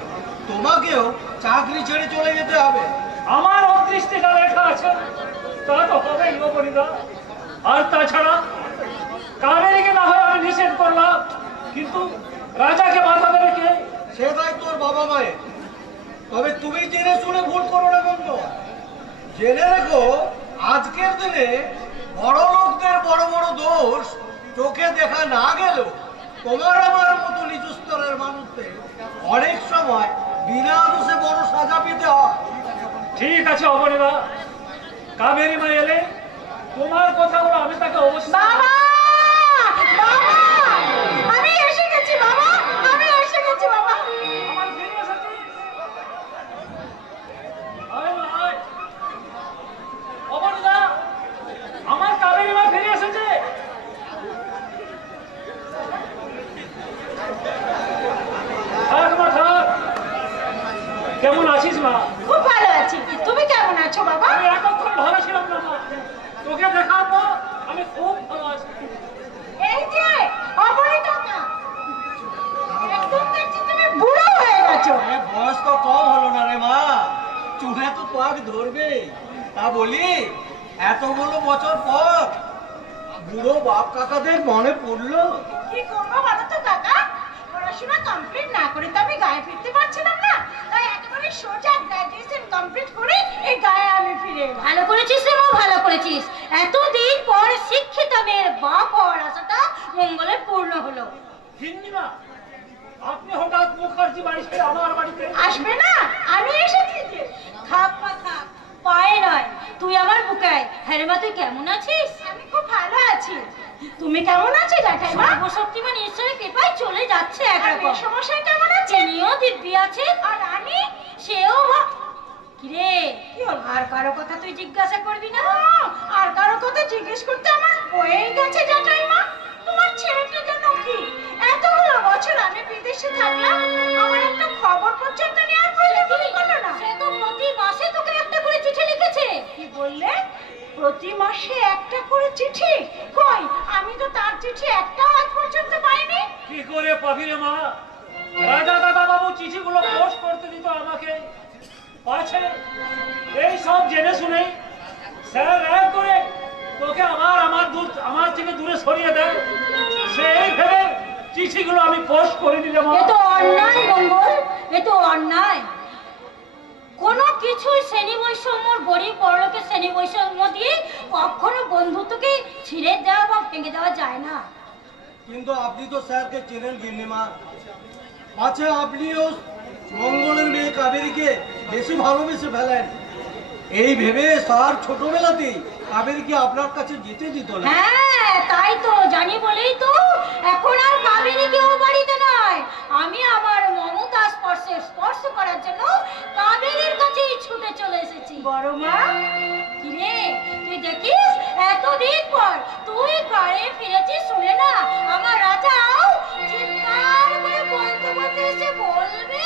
তোমাকেও চাকরি ছেড়ে চলে যেতে হবে। আমার অদৃষ্টে যা লেখা আছে তা তো হবেই অপরিদা। আর তাছাড়া কাবেরীকে না হয় আমি নিষেধ করলাম, কিন্তু রাজাকে বাধা দেবে কে? সেটাই তোর বাবা মায়ের। তবে তুমি জেনে শুনে ভুল করো না বন্ধু। জেনে রেখো, আজকের দিনে বড় লোকদের বড় বড় দোষ চোখে দেখা না গেলেও তোমার আমার মতো নিচু স্তরের মানুষদের অনেক সময় বিনা দোষে বড় সাজা পেতে হয়। ঠিক আছে অপরিদা, কাবেরী মা এলে তোমার কথাগুলো আমি তাকে অবশ্যই। বাবা, বাবা, আমি এসে গেছি বাবা, আমি এসে গেছি বাবা। আমার ফিরে এসেছিস? আয় মা, আয়। অপরিদা, আমার কাবেরী মা ফিরে এসেছে। থাক মা, থাক। কেমন আছিস মা? খুব ভালো আছি, তুমি কেমন আছো বাবা? আমি এতক্ষণ ভালো ছিলাম না মা, তোকে দেখার পর আমি খুব ভালো আছি। এই যে অপরিদা, একদম দেখছি তুমি বুড়ো হয়ে গেছো। এ বয়স তো কম হলো না রে মা, চুহে তো পাক ধরবে। তা বলি, এতগুলো বছর পর বুড়ো বাপ কাকাদের মনে পড়লো। কি করবো বলো তো কাকা, পড়াশোনা কমপ্লিট না করে তো আমি গায়ে ফিরতে পারছিলাম না, তাই একেবারে সোজা গ্র্যাজুয়েশন কমপ্লিট করে এই গায়ে আমি ফিরে এলাম। ভালো করেছিস রে মা, ভালো করেছিস। এতদিন পর শিক্ষিত মেয়ের বাপ হওয়ার আশাটা মঙ্গলে পূর্ণ হলো। হিন্দিমা, আপনি হঠাৎ মুখার্জি বাড়ি ছেড়ে আমার বাড়িতে আসবে না, আমি এসেছি যে। থাক মা থাক, পায়ে নয়, তুই আমার বুকে আয়। হ্যাঁ রে মা, তুই কেমন আছিস? আমি খুব ভালো আছি, তুমি কেমন আছো জ্যাঠাইমা? সর্বশক্তিমান ঈশ্বরের কৃপায় চলে যাচ্ছে একরকম। সমস্যা কেমন আছে? তিনিও দিব্যি আছে, আর আমি সেও কিরে, কি হল? আর কারো কথা তুই জিজ্ঞাসা করবি না? আর কারো কথা জিজ্ঞেস করতে আমার হয়ে গেছে জ্যাঠাইমা। তোমার ছেলেটা যেন কি এতগুলো বছর আমি বিদেশে থাকলাম, আমার একটা খবর পর্যন্ত নেওয়ার প্রয়োজন হলো না। সে তো প্রতি মাসে তোকে একটা করে চিঠি লিখেছে। কি বললে? প্রতি মাসে একটা করে চিঠি? কই, আমি তো তার চিঠি একটাও আজ পর্যন্ত পাইনি। কি করে পাবি রে মা? রাজা দাদা বাবু চিঠিগুলো পোস্ট করতে দিত আমাকে, পাছে এই সব জেনে শুনে স্যার এক করে তোকে আমার থেকে দূরে সরিয়ে দেয়, সেই ভেবে চিঠিগুলো আমি পোস্ট করে দিলাম। এ তো অন্যায় মঙ্গল, এ তো অন্যায়। কোনো কিছুই শ্রেণী বৈষম্য, গরিব বড়লোকের শ্রেণী বৈষম্য দিয়ে কখনো বন্ধুত্বকে ছিঁড়ে দেওয়া বা ভেঙে দেওয়া যায় না। কিন্তু আপনি তো স্যারকে চেনেন গিন্নিমা, পাছে আপনিও মঙ্গলের মেয়ে কাবেরীকে বেশি ভালোবেসে ফেলেন। এই ভেবে স্যার ছোটবেলাতেই কাবেরীকে আপনার কাছে যেতে দিত না। হ্যাঁ তাই তো, জানি বলেই তো এখন আর কাবেরী কেউ বাড়িতে নয়। আমি আমার মমতা স্পর্শ করার জন্য কাবেরীর কাছেই ছুটে চলে এসেছি। বড় মা, কিরে তুই দেখিস এতদিন পর তুই গায়ে ফিরেছিস শুনে না আমার রাজাও চিৎকার করে বলতে বলতে এসে বলবে,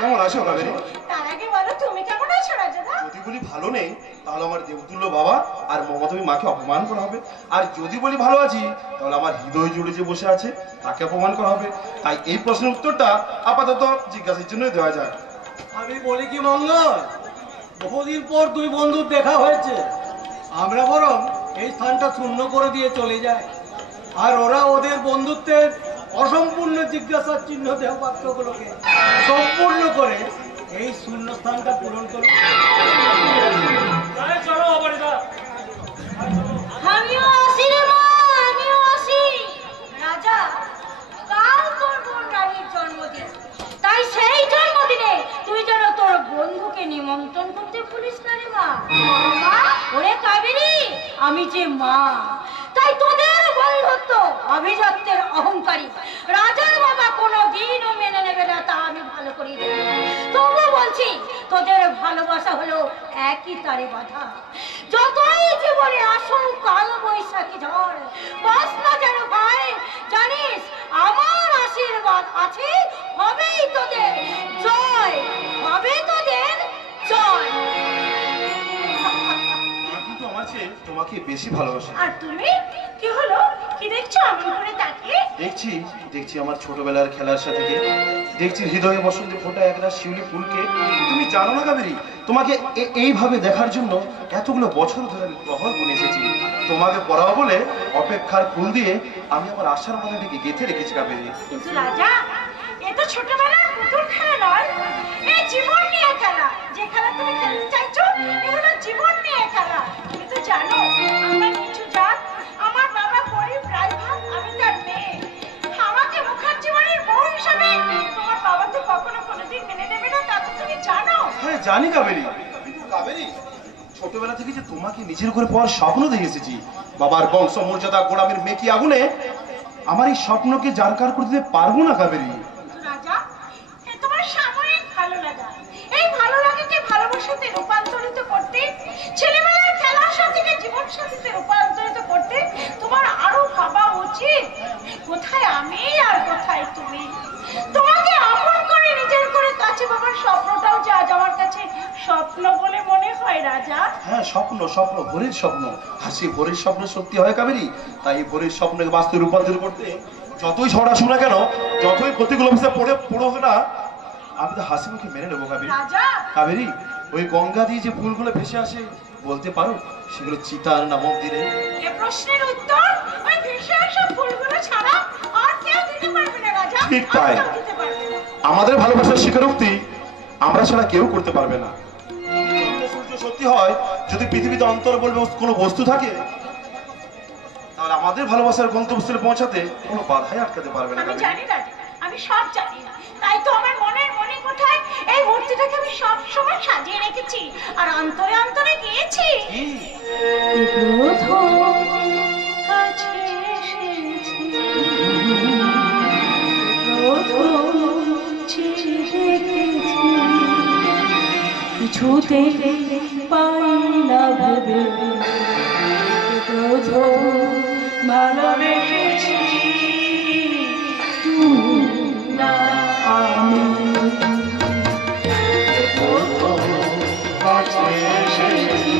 কেমন আছো কাবেরী? তার আগে বলো তুমি কেমন আছো রাজাদা? যদি বলি ভালো নেই তাহলে আমার দেবতুল্য বাবা আর মমতামী মাকে অপমান করা হবে, আর যদি বলি ভালো আছি তাহলে আমার হৃদয় জুড়ে যে বসে আছে তাকে অপমান করা হবে। তাই এই প্রশ্নের উত্তরটা আপাতত জিজ্ঞাসার জন্য দেওয়া যাক। আমি বলি কি মঙ্গল, বহুদিন পর দুই বন্ধুর দেখা হয়েছে, আমরা বরং এই স্থানটা শূন্য করে দিয়ে চলে যাই, আর ওরা ওদের বন্ধুত্বের অসম্পূর্ণ জিজ্ঞাসার চিহ্ন দেহ পাত্রগুলোকে সম্পূর্ণ করে এই শূন্য স্থানটা পূরণ করে। তাহলে চলো অপরাজিতা। আমিও আসি রে মা, আমিও আসি। রাজা, কাল তোর বোন রানীর জন্মদিন, তাই সেই জন্মদিনে তুই যেন তোর বন্ধুকে নিমন্ত্রণ করতে ভুলিস না রে মা। মা, ওরে কাবেরী, আমি যে মা, তাই তোদের বন্ধুত্ব অভিজাত্যের অহংকারী রাজার বাবা কোনোদিনও মেনে নেবে না, তা আমি ভালো করে জানি। তবু বলছি, তোদের ভালোবাসা হলো একই তারে বাঁধা। যতই জীবনে আসুন কাল বৈশাখী ঝড়, বাস না যেন ভাই, জানিস আমার আশীর্বাদ আছে, হবেই তোদের জয়, হবে তোদের জয়। কিন্তু আমার চেয়ে তোমাকে বেশি ভালোবাসে। আর তুমি কি হলো, কি দেখছো আমি করে তাকিয়ে? দেখছি আমার ছোটবেলার খেলার সাথীকে, দেখছি হৃদয়ে বসন্তে ফোটা একটা শিউলি ফুলকে। তুমি জানো না কাবেরী, তোমাকে এইভাবে দেখার জন্য এতগুলো বছর ধরে আমি প্রহর গুনে এসেছি। তোমাকে পড়াবো বলে অপেক্ষার ফুল দিয়ে আমি আমার আশার মধ্যে গেঁথে রেখেছি কাবেরী। কিন্তু রাজা, এ তো ছোটবেলার পুতুল খেলা নয়, এই জীবন নিয়ে খেলা। যে খেলা তুমি খেলতে চাইছো এগুলো জীবন নিয়ে খেলা। তুমি তো জানো আমরা নিচু জাত, আমার বাবা গরিব ড্রাইভার, আমি তার মেয়ে। আমাকে মুখার্জি বাড়ির বউ হিসাবে তোমার বাবা তো কখনো কোনোদিন মেনে নেবে না, তা তো তুমি জানো। হ্যাঁ জানি কাবেরী, কিন্তু কাবেরী ছোটবেলা থেকে যে তোমাকে নিজের করে পাওয়ার স্বপ্ন দেখে এসেছি। বাবার বংশ মর্যাদা গোড়ামের মেকি আগুনে আমার এই স্বপ্নকে জারকার করে দিতে পারবো না কাবেরী। রাজা, এ তোমার সাময়িক ভালো লাগা, এই ভালো লাগাকে ভালোবাসাতে রূপান্তরিত করতে, ছেলেবেলার খেলার সাথীকে জীবন সাথীতে রূপান্তরিত করতে তোমার আরো ভাবা উচিত। কোথায় আমি আর কোথায় তুমি? তোমাকে আপন করে নিজের করে কাছে বাবার স্বপ্নটাও যে আজ আমার কাছে স্বপ্ন বলে মনে হয় রাজা। হ্যাঁ স্বপ্ন, ভোরের স্বপ্ন, হাসি ভোরের স্বপ্ন সত্যি হয় কাবেরী। তাই ভোরের স্বপ্নকে বাস্তবে রূপান্তর করতে যতই ঝড় আসুক না কেন, যতই প্রতিকূল অবস্থায় পড়ুক না, আমি তো হাসি মুখে মেনে নেবো কাবেরী। রাজা, কাবেরী, ওই গঙ্গা দিয়ে যে ফুলগুলো ভেসে আসে, বলতে পারো সেগুলো চিতার না মন্দিরে? এ প্রশ্নের উত্তর ওই ভেসে আসা ফুলগুলো ছাড়া আর কেউ দিতে পারবে না রাজা। ঠিক তাই। আর কেউ দিতে পারবে না। আমাদের ভালোবাসার স্বীকারোক্তি আমরা ছাড়া কেউ করতে পারবে না। সূর্য সত্যি হয়, যদি পৃথিবীতে অন্তর বলবে কোনো বস্তু থাকে, তাহলে আমাদের ভালোবাসার গন্তব্যস্থলে পৌঁছাতে কোনো বাধাই আটকাতে পারবে না। আমি জানি রাজা, আমি সব জানি, তাই তো আমার মনের মনে কোঠায় এই মূর্তিটাকে আমি সব সময় সাজিয়ে রেখেছি, আর অন্তরে অন্তরে গিয়েছি। কি? কাছে এসেছি, কিছুতে পাই না ভেবে, ভালোবেসেছি না আমি। কাছে এসেছি,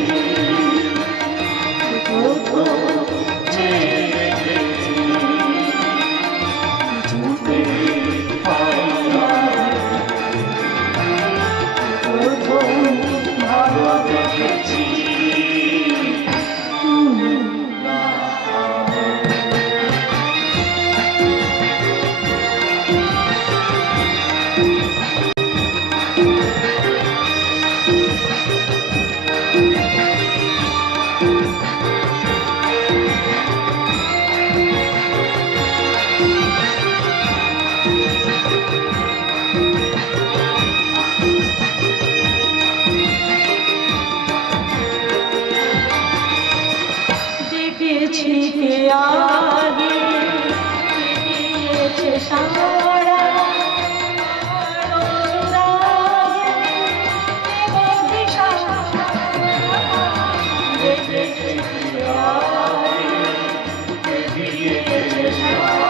দেখেছি কে আগে দিয়েছে সারা, দেখেছি কে আগে দিয়েছে সারা,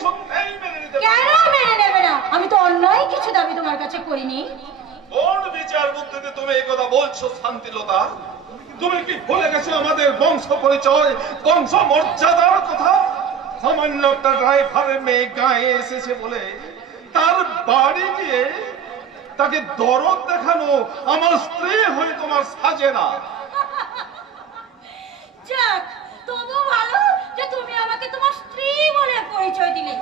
কিছুতেই মেনে নিতে কেন পারবো না। মেনে নেবে না? আমি তো অন্যায় কিছু দাবি তোমার কাছে করিনি। কোন বিচার বুদ্ধিতে তুমি এই কথা বলছো শান্তিলতা? তুমি কি ভুলে গেছো আমাদের বংশ পরিচয়, বংশ মর্যাদার কথা? সামান্য একটা ড্রাইভারের মেয়ে গায়ে এসেছে বলে তার বাড়ি গিয়ে তাকে দরদ দেখানো আমার স্ত্রী হয়ে তোমার সাজে না। যাক, তবু ভালো যে তুমি আমাকে তোমার স্ত্রী বলে পরিচয় দিলে।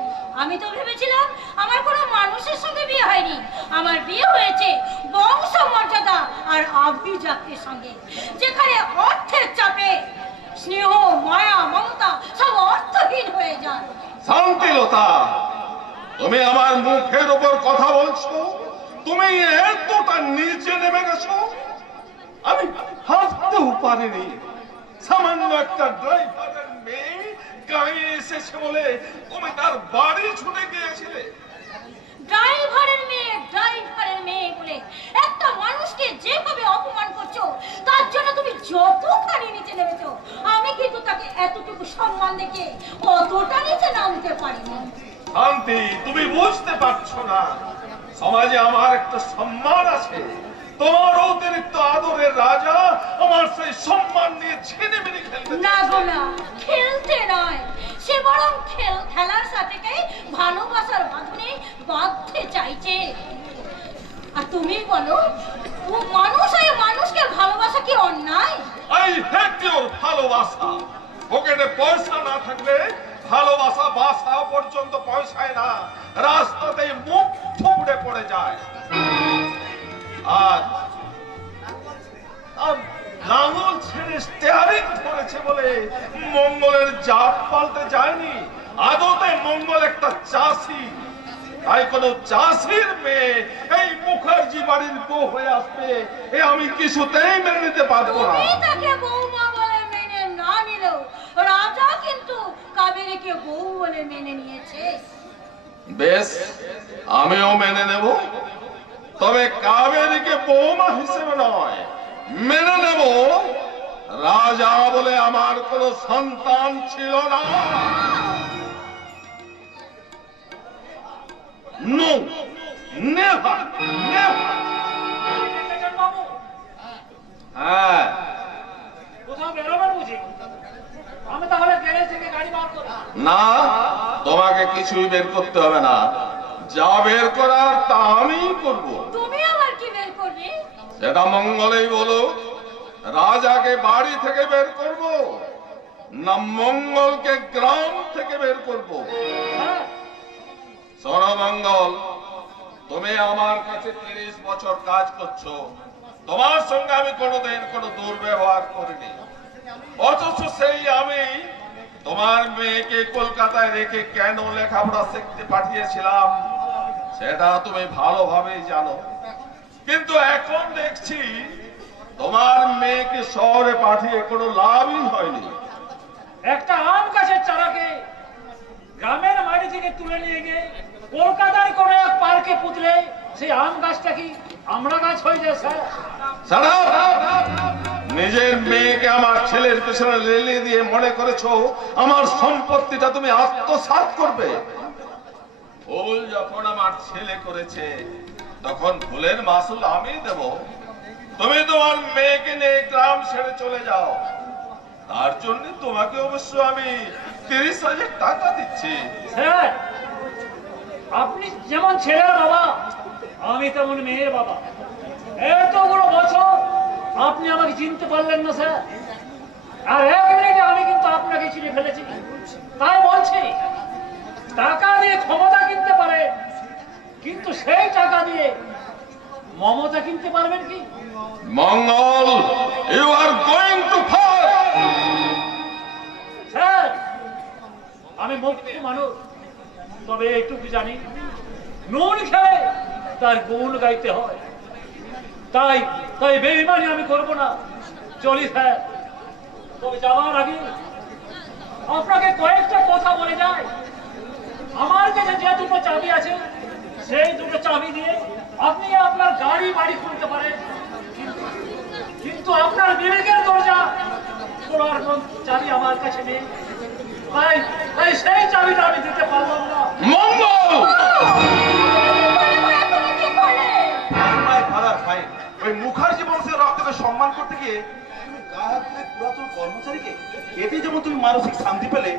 আমি তো ভেবেছিলাম আমার কোনো মানুষের সঙ্গে বিয়ে হয়নি, আমার বিয়ে হয়েছে বংশ মর্যাদা আর আভিজাত্যের সঙ্গে, যেখানে অর্থের চাপে স্নেহ, মায়া, মমতা সব অর্থহীন হয়ে যায়। শান্তিলতা, তুমি আমার মুখের উপর কথা বলছো? তুমি এতটা নিচে নেমে গেছো? আমি ভাবতেও পারিনি সামান্য একটা ড্রাইভারের মেয়ে গায়ে এসেছে বলে তুমি তার বাড়ি ছুটে গিয়েছিলে। ড্রাইভারের মেয়ে বলে একটা মানুষকে যেভাবে অপমান করছো, তার জন্য তুমি যতখানি নিচে নেমেছো, আমি কিন্তু তাকে এতটুকু সম্মান দেখে অতটা নিচে নামতে পারিনি। শান্তি, তুমি বুঝতে পারছো না সমাজে আমার একটা সম্মান আছে। তোমার অতিরিক্ত আদরের রাজা আমার সেই সম্মান নিয়ে ছিনিমিনি খেলতে না চাইছে। গো না, খেলতে নয়, সে বরং খেলার সাথে ভালোবাসার বাঁধনে বাঁধতে চাইছে। আর তুমি বলো, ও মানুষ হয়ে মানুষকে ভালোবাসা কি অন্যায়? আই হেট ইউর ভালোবাসা। পকেটে পয়সা না থাকলে ভালোবাসা বাসা পর্যন্ত পয়সায় না, রাস্তাতেই মুখ থুবড়ে পড়ে যায়। আর লাঙল ছেড়ে স্টিয়ারিং ধরেছে বলে মঙ্গলের জাত পাল্টে যায়নি। আদতে মঙ্গল একটা চাষি, তাই কোন চাষির মেয়ে এই মুখার্জি বাড়ির বউ হয়ে আসবে এ আমি কিছুতেই মেনে নিতে পারবো না। তুমি তাকে বৌমা বলে মেনে না নিলেও রাজা কিন্তু কাবেরীকে বউ বলে মেনে নিয়েছে। বেশ, আমিও মেনে নেব, তবে কাবেরীকে বৌমা হিসেবে নয়, মেনে নেব রাজা বলে আমার কোন সন্তান ছিল না। No, never, never. বাবু, হ্যাঁ, কোথাও বেরোবেন বুঝি? আমি তাহলে গ্যারেজ থেকে গাড়ি বার করি। না, তোমাকে কিছুই বের করতে হবে না, যা বের করার তা আমিই করবো। তুমি আবার কি বের করবে? সেটা মঙ্গলেই বলো, রাজাকে বাড়ি থেকে বের করব না মঙ্গলকে গ্রাম থেকে বের করব? হ্যাঁ, শোনো মঙ্গল, তুমি আমার কাছে 30 বছর কাজ করছো, তোমার সঙ্গে আমি কোনোদিন কোনো দুর্ব্যবহার করিনি, অথচ সেই আমি তোমার মেয়েকে কলকাতায় রেখে কেন লেখাপড়া শিখতে পাঠিয়েছিলাম সেটা তুমি ভালোভাবেই জানো। কিন্তু এখন দেখছি তোমার মেয়েকে শহরে পাঠিয়ে কোনো লাভই হয়নি। একটা আম গাছের চারাকে গ্রামের মাটি থেকে তুলে নিয়ে গিয়ে কলকাতার কোনো এক পার্কে পুঁতলে সেই আম গাছটা কি আমরা গাছ হয়ে যায় স্যার? Shut up! নিজের মেয়েকে আমার ছেলের পেছনে লেলিয়ে দিয়ে মনে করেছো আমার সম্পত্তিটা তুমি আত্মসাৎ করবে। ভুল যখন আমার ছেলে করেছে তখন ভুলের মাসুল আমি দেব। তুমি তোমার মেয়েকে নিয়ে গ্রাম ছেড়ে চলে যাও, তার জন্য তোমাকে অবশ্য আমি 30,000 টাকা দিচ্ছি। স্যার, আপনি যেমন ছেলের বাবা, আমি তেমন মেয়ের বাবা। এতগুলো বছর আপনি আমাকে চিনতে পারলেন না স্যার, আর এক মিনিটে আমি কিন্তু আপনাকে চিনে ফেলেছি। তাই বলছি, টাকা দিয়ে ক্ষমতা কিনতে পারে, কিন্তু সেই টাকা দিয়ে মমতা কিনতে পারবেন কি? Mangal, you are going too far. Sir, আমি মুক্তি মানুষ, তবে এইটুকু জানি নুন খেয়ে তার গুণ গাইতে হয়। তাই তাই বেঈমানি আমি করবো না। চলি স্যার, তবে যাওয়ার আগে আপনাকে কয়েকটা কথা বলে যায়। আমার কাছে যে দুটো চাবি আছে, সেই দুটো চাবি দিয়ে আপনি আপনার গাড়ি বাড়ি খুলতে পারেন, কিন্তু আপনার বিবেকের দরজা খোলার চাবি আমার কাছে নেই। তাই তাই সেই চাবিটা আমি দিতে পারলাম না। মঙ্গল তুমি কি করলে? ভাই ফাদার ভাই ওই মুখার্জি বংশের রক্তকে সম্মান করতে গিয়ে তুমি গায়ে হাত দিলে পুরাতন কর্মচারীকে, এতে যেমন তুমি মানসিক শান্তি পেলে,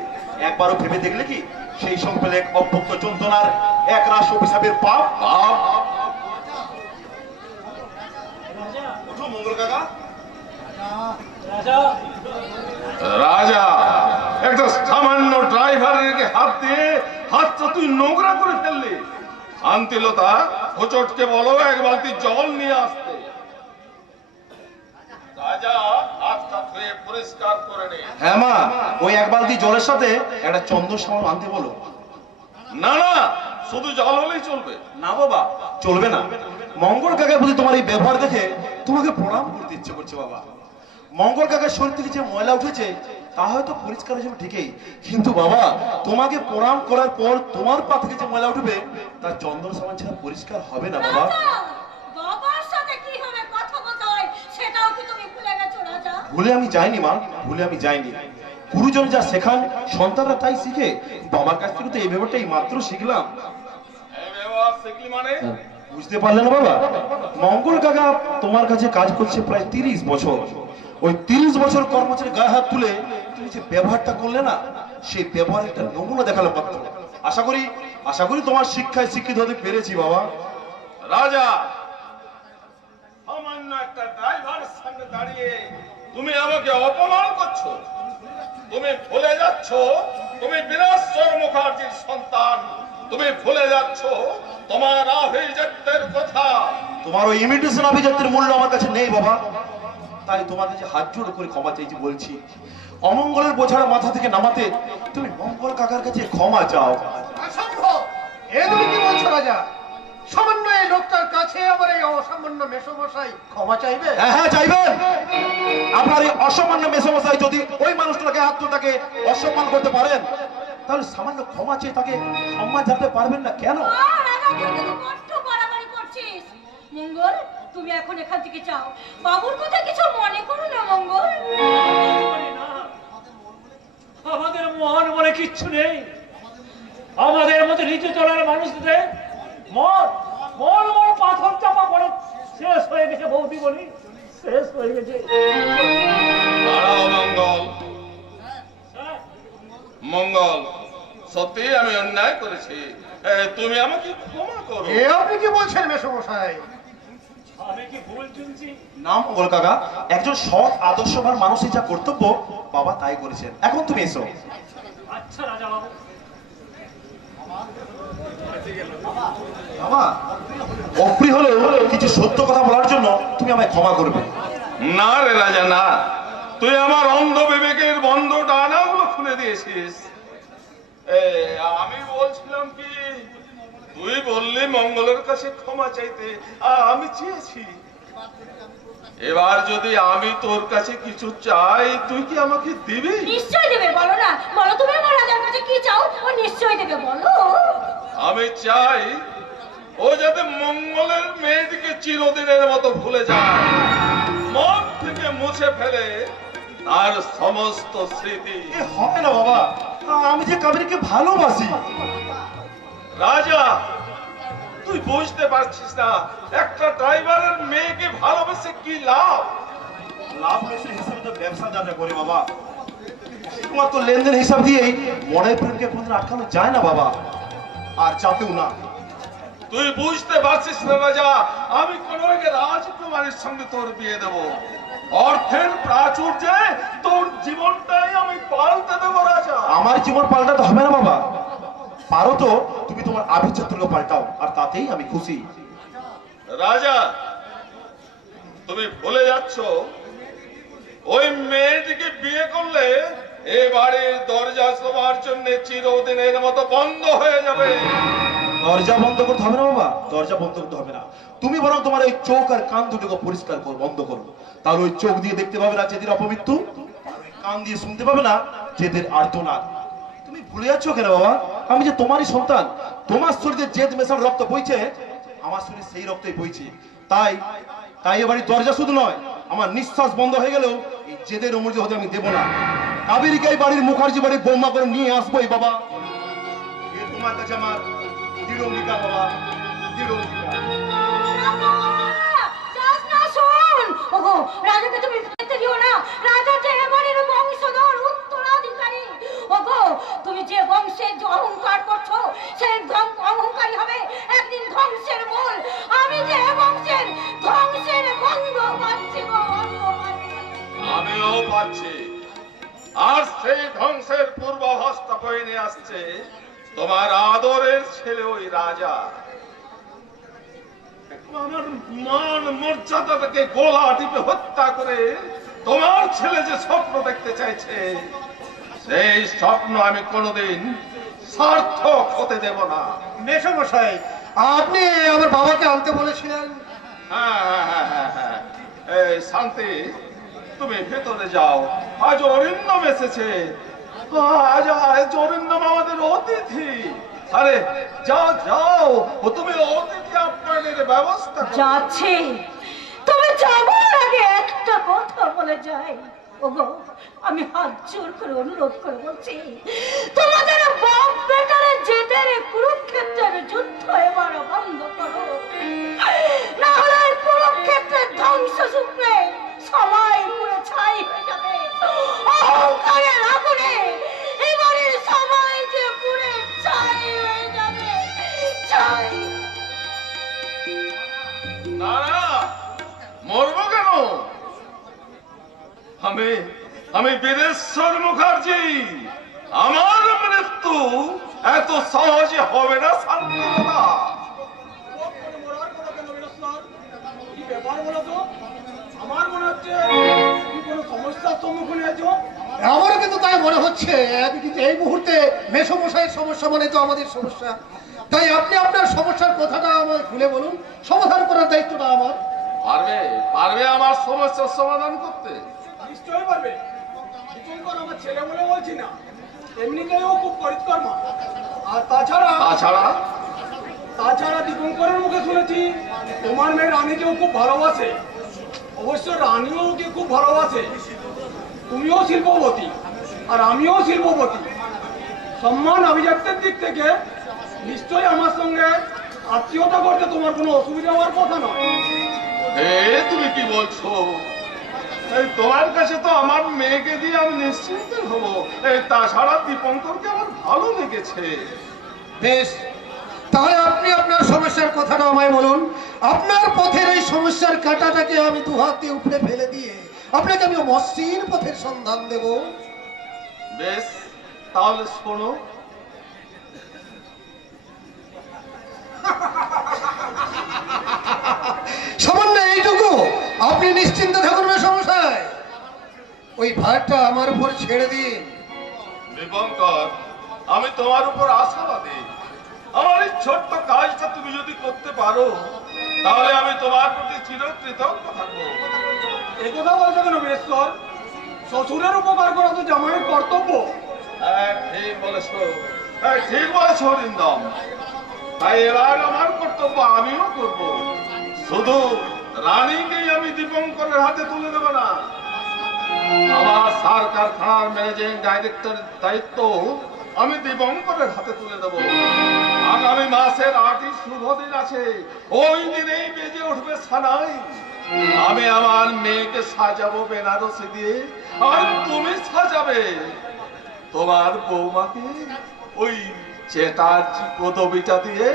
একবারও ভেবে দেখলে কি সেই সঙ্গে পেলে এক অভ্যক্ত যন্ত্রণার এক রাশ অভিশাপের পাপ? ওঠো মঙ্গল কাকা। রাজা রাজা একটা সামান্য ড্রাইভারের হাত দিয়ে হাতটা তুই নোংরা করে ফেললি। শান্তিলতা হোচটকে বলো এক বালতি জল নিয়ে আসতে। রাজা হাতটা ধুয়ে পরিষ্কার করে নে। হ্যাঁ মা, ওই এক বালতি জলের সাথে একটা চন্দন সামাল আনতে বলো। না না, শুধু জল হলেই চলবে না বাবা, চলবে না। মঙ্গল কাকার প্রতি তোমার এই ব্যবহার দেখে তোমাকে প্রণাম করতে ইচ্ছে করছে বাবা। মঙ্গল কাকার শরীর থেকে যে ময়লা উঠেছে তা হয়তো পরিষ্কার হয়ে যাবে ঠিকই, কিন্তু বাবা তোমাকে প্রণাম করার পর তোমার পা থেকে যে ময়লা উঠবে তার চন্দন সামান ছাড়া পরিষ্কার হবে না বাবা। বাবার সাথে কিভাবে কথা বলতে হয় সেটাও কি তুমি ভুলে গেছো রাজা? ভুলে আমি যাইনি মা, ভুলে আমি যাইনি। গুরুজন যা শেখান সন্তানরা তাই শিখে। বাবার কাছ থেকে তো এই ব্যাপারটাই মাত্র শিখলাম। এই ব্যবহার শিখলি মানে? বুঝতে পারলে না বাবা? মঙ্গল কাকা তোমার কাছে কাজ করছে প্রায় 30 বছর। ওই 30 বছর কর্মচারী গায়ে হাত তুলে তুমি যে ব্যবহারটা করলে না, সেই ব্যবহার একটা নমুনা দেখালো মাত্র। আশা করি তোমার শিক্ষায় শিক্ষিত হতে পেরেছি বাবা। রাজা, সামান্য একটা ড্রাইভারের সামনে দাঁড়িয়ে তুমি আমাকে অপমান করছো। তুমি ভুলে যাচ্ছ তুমি বিনাশ্বর মুখার্জির সন্তান। তুমি ভুলে যাচ্ছ তোমার আভিজাত্যের কথা। তোমার ওই ইমিটেশন আভিজাত্যের মূল্য আমার কাছে নেই বাবা। তাই তোমার কাছে হাত জোড় করে ক্ষমা চাইছি বলছি। অমঙ্গলের বোঝাটা মাথা থেকে নামাতে তুমি মঙ্গল কাকার কাছে ক্ষমা চাও। অসম্ভব! এ তুমি কি বলছো রাজা? সামান্য এই লোকটার কাছে আমার এই অসামান্য মেসমশাই ক্ষমা চাইবে? হ্যাঁ হ্যাঁ চাইবেন। আপনার এই অসামান্য মেসমশাই যদি ওই মানুষটাকে হাত তুলে তাকে অসম্মান করতে পারেন, তাহলে সামান্য ক্ষমা চেয়ে তাকে সম্মান জানাতে পারবেন না কেন? রাজা, তুই কিন্তু বড্ড বাড়াবাড়ি করছিস। মঙ্গল, তুমি এখন এখান থেকে যাও। বাবুর কথা কিছু মনে করো না মঙ্গল। না, আমাদের মহান বলে কিচ্ছু নেই। আমাদের মতো নিচু তলার মানুষদের মন মন মন পাথর চাপা পড়ে শেষ হয়ে গেছে। বৌদি বলি শেষ হয়ে গেছে। দাঁড়াও মঙ্গল। হ্যাঁ, মঙ্গল, সত্যি আমি অন্যায় করেছি। তুমি আমাকে ক্ষমা করো। এ আপনি কি বলছেন মেসমশাই? আমি কি ভুল শুনছি? না মঙ্গল কাকা, একজন সৎ আদর্শবান মানুষের যা কর্তব্য বাবা তাই করেছেন। এখন তুমি এসো। আচ্ছা রাজা বাবু। বাবা, অপ্রিয় হলেও কিছু সত্য কথা বলার জন্য তুমি আমায় ক্ষমা করবে। না রে রাজা, না। তুই আমার অন্ধ বিবেকের বন্ধ ডানাগুলো খুলে দিয়েছিস। আমি বলছিলাম কি, তুই বললি মঙ্গলের কাছে ক্ষমা চাইতে, আমি চেয়েছি। এবার যদি আমি তোর কাছে কিছু চাই, তুই কি আমাকে দিবি? নিশ্চয় দেবে। বলো না, বলো তুমি আমার রাজার কাছে কি চাও। ও নিশ্চয় দেবে, বলো। আমি চাই ও যাতে মঙ্গলের মেয়েটিকে চিরদিনের মতো ভুলে যায়, মন থেকে মুছে ফেলে তার সমস্ত স্মৃতি। এ হবে না বাবা, আমি যে কাবেরীকে ভালোবাসি। রাজা, তুই বুঝতে পারছিস না একটা ড্রাইভারের মেয়েকে ভালোবেসে কি লাভ? লাভ হয়েছে হিসাবে তো ব্যবসা যাতে করে বাবা। শুধুমাত্র লেনদেন হিসাব দিয়েই মনের প্রেমকে কোনদিন আটকানো যায় না বাবা, আর চাপেও না। তুই বুঝতে পারছিস না রাজা, আমি কোন এক রাজকুমারীর সঙ্গে তোর বিয়ে দেব। অর্থের প্রাচুর্যে তোর জীবনটাই আমি পাল্টে দেবো রাজা। আমার জীবন পাল্টাতে হবে না বাবা। পারো তো তুমি তোমার আভিজাত্যকে পাল্টাও, আর তাতেই আমি খুশি। রাজা, তুমি ভুলে যাচ্ছ ওই মেয়েটিকে বিয়ে করলে এ বাড়ির দরজা তোমার জন্য চিরদিনের মতো বন্ধ হয়ে যাবে। দরজা বন্ধ করতে হবে না বাবা, দরজা বন্ধ করতে হবে না। তুমি বরং তোমার ওই চোখ আর কান দুটোকে পরিষ্কার করো, বন্ধ করো। তাহলে ওই চোখ দিয়ে দেখতে পাবে না যেদের অপমৃত্যু, আর ওই কান দিয়ে শুনতে পাবে না যেদের আর্তনাদ। তুমি ভুলে যাচ্ছ কেন বাবা? আমি যে তোমারই সন্তান। তোমার শরীরে জেদ মেশানো রক্ত বইছে, আমার শরীরে সেই রক্তই বইছে। তাই এ বাড়ির দরজা শুধু নয়, আমার নিঃশ্বাস বন্ধ হয়ে গেলেও এই জেদের অমর্য হতে আমি দেব না। আমেরিকায় বাড়ির মুখার্জি বাড়ির বোমা করে নিয়ে আসবোই বাবা। এ তোমার কাছে আমার দৃঢ় অঙ্গীকার বাবা, দৃঢ় অঙ্গীকার। যাস না, শোন। ওগো, রাজাকে তুমি যেতে দিও না। রাজা যে এ বাড়ির বংশধর, উত্তরাধিকারী। ওগো, তুমি যে বংশের যে অহংকার করছো, সেই অহংকারী হবে একদিন ধ্বংসের মূল। আমি যে এ বংশের ধ্বংসের গন্ধ পাচ্ছি গো, গন্ধ পাচ্ছি। আমিও পাচ্ছি। আর সেই ধ্বংসের পূর্বাভাসটা বয়ে নিয়ে আসছে তোমার আদরের ছেলে ওই রাজা। আমার মান মর্যাদাটাকে গোলা টিপে হত্যা করে তোমার ছেলে যে স্বপ্ন দেখতে চাইছে, সেই স্বপ্ন আমি কোনোদিন সার্থক হতে দেব না। মেসমশাই, আপনি আমার বাবাকে আনতে বলেছিলেন। হ্যাঁ। এই শান্তি, তুমি ভেতরে যাও। আজ অরিন্দম এসেছে। আজ অরিন্দম আমাদের অতিথি। আরে যাও, ও তুমি অতিথি আপ্যায়নের ব্যবস্থা করো। যাচ্ছি। তুমি যাবার আগে একটা কথা বলে যাই। ওগো, আমি হাত জোর করে অনুরোধ করে বলছি, তোমাদের বাপ বেটারে জেদের কুরুক্ষেত্রের যুদ্ধ এবার বন্ধ করো, না হলে কুরুক্ষেত্রের ধ্বংস সূত্রে সবাই পুরো ছাই হয়ে যাবে। অহংকারের আগুনে এবারে সবাই যে পুরে ছাই হয়ে যাবে, ছাই। না, মরবো কেন? আমি বীরেশ্বর মুখার্জি। আমার মৃত্যু এত সহজে হবে না শান্তি দাদা। কি ব্যাপার বলো তো? আমার মনে হচ্ছে তুমি কোনো সমস্যার সম্মুখীন হয়েছো। আমারও কিন্তু তাই মনে হচ্ছে। কিন্তু এই মুহূর্তে মেসমশাইয়ের সমস্যা মানে তো আমাদের সমস্যা। তাই আপনি আপনার সমস্যার কথাটা আমায় খুলে বলুন, সমাধান করার দায়িত্বটা আমার। পারবে আমার সমস্যার সমাধান করতে? নিশ্চয়ই পারবে। দীপঙ্কর আমার ছেলে বলে বলছি না, এমনিতেও খুব পরিকর্মা। আর তাছাড়া দীপঙ্করের মুখে শুনেছি তোমার মেয়ে রানীকেও খুব ভালোবাসে। অবশ্য রানীও ওকে খুব ভালোবাসে। তুমিও শিল্পপতি আর আমিও শিল্পপতি। সম্মান আভিজাত্যের দিক থেকে নিশ্চয়ই আমার সঙ্গে আত্মীয়তা করতে তোমার কোনো অসুবিধা হওয়ার কথা নয়। তুমি কি বলছো? এই তোমার কাছে তো আমার মেয়েকে দিয়ে আমি নিশ্চিন্ত হব। তাছাড়া দীপঙ্করকে আমার ভালো লেগেছে। বেশ, তাহলে আপনি আপনার সমস্যার কথাটা আমায় বলুন। আপনার পথের এই সমস্যার কাঁটাটাকে আমি দুহাত দিয়ে উপরে ফেলে দিয়ে আপনাকে আমি মসৃণ পথের সন্ধান দেব। বেশ, তাহলে শোনো। সামান্য এইটুকু? আপনি নিশ্চিন্ত থাকুন মেসমশাই, ওই ভারটা আমার উপর ছেড়ে দিন। দীপঙ্কর, আমি তোমার উপর আশাবাদী। আমার এই ছোট্ট কাজটা তুমি যদি করতে পারো, তাহলে আমি তোমার প্রতি চিরকৃতজ্ঞ থাকবো। এই কথা বলছো কেন বীরেশ্বর? শ্বশুরের উপকার করা তো জামাইয়ের কর্তব্য। ঠিক বলেছো অরিন্দম। তাই এবার আমার কর্তব্য আমিও করব। শুধু রানীকেই আমি দীপঙ্করের হাতে তুলে দেব না, আমার সার কারখানার ম্যানেজিং ডাইরেক্টরের দায়িত্ব আমি দীপঙ্করের হাতে তুলে দেব। আগামী মাসের 8ই শুভ দিন আছে। ওই দিনেই বেজে উঠবে সানাই। আমি আমার মেয়েকে সাজাবো বেনারসি দিয়ে, আর তুমি সাজাবে তোমার বৌমাকে ওই চেটার পদবিটা দিয়ে।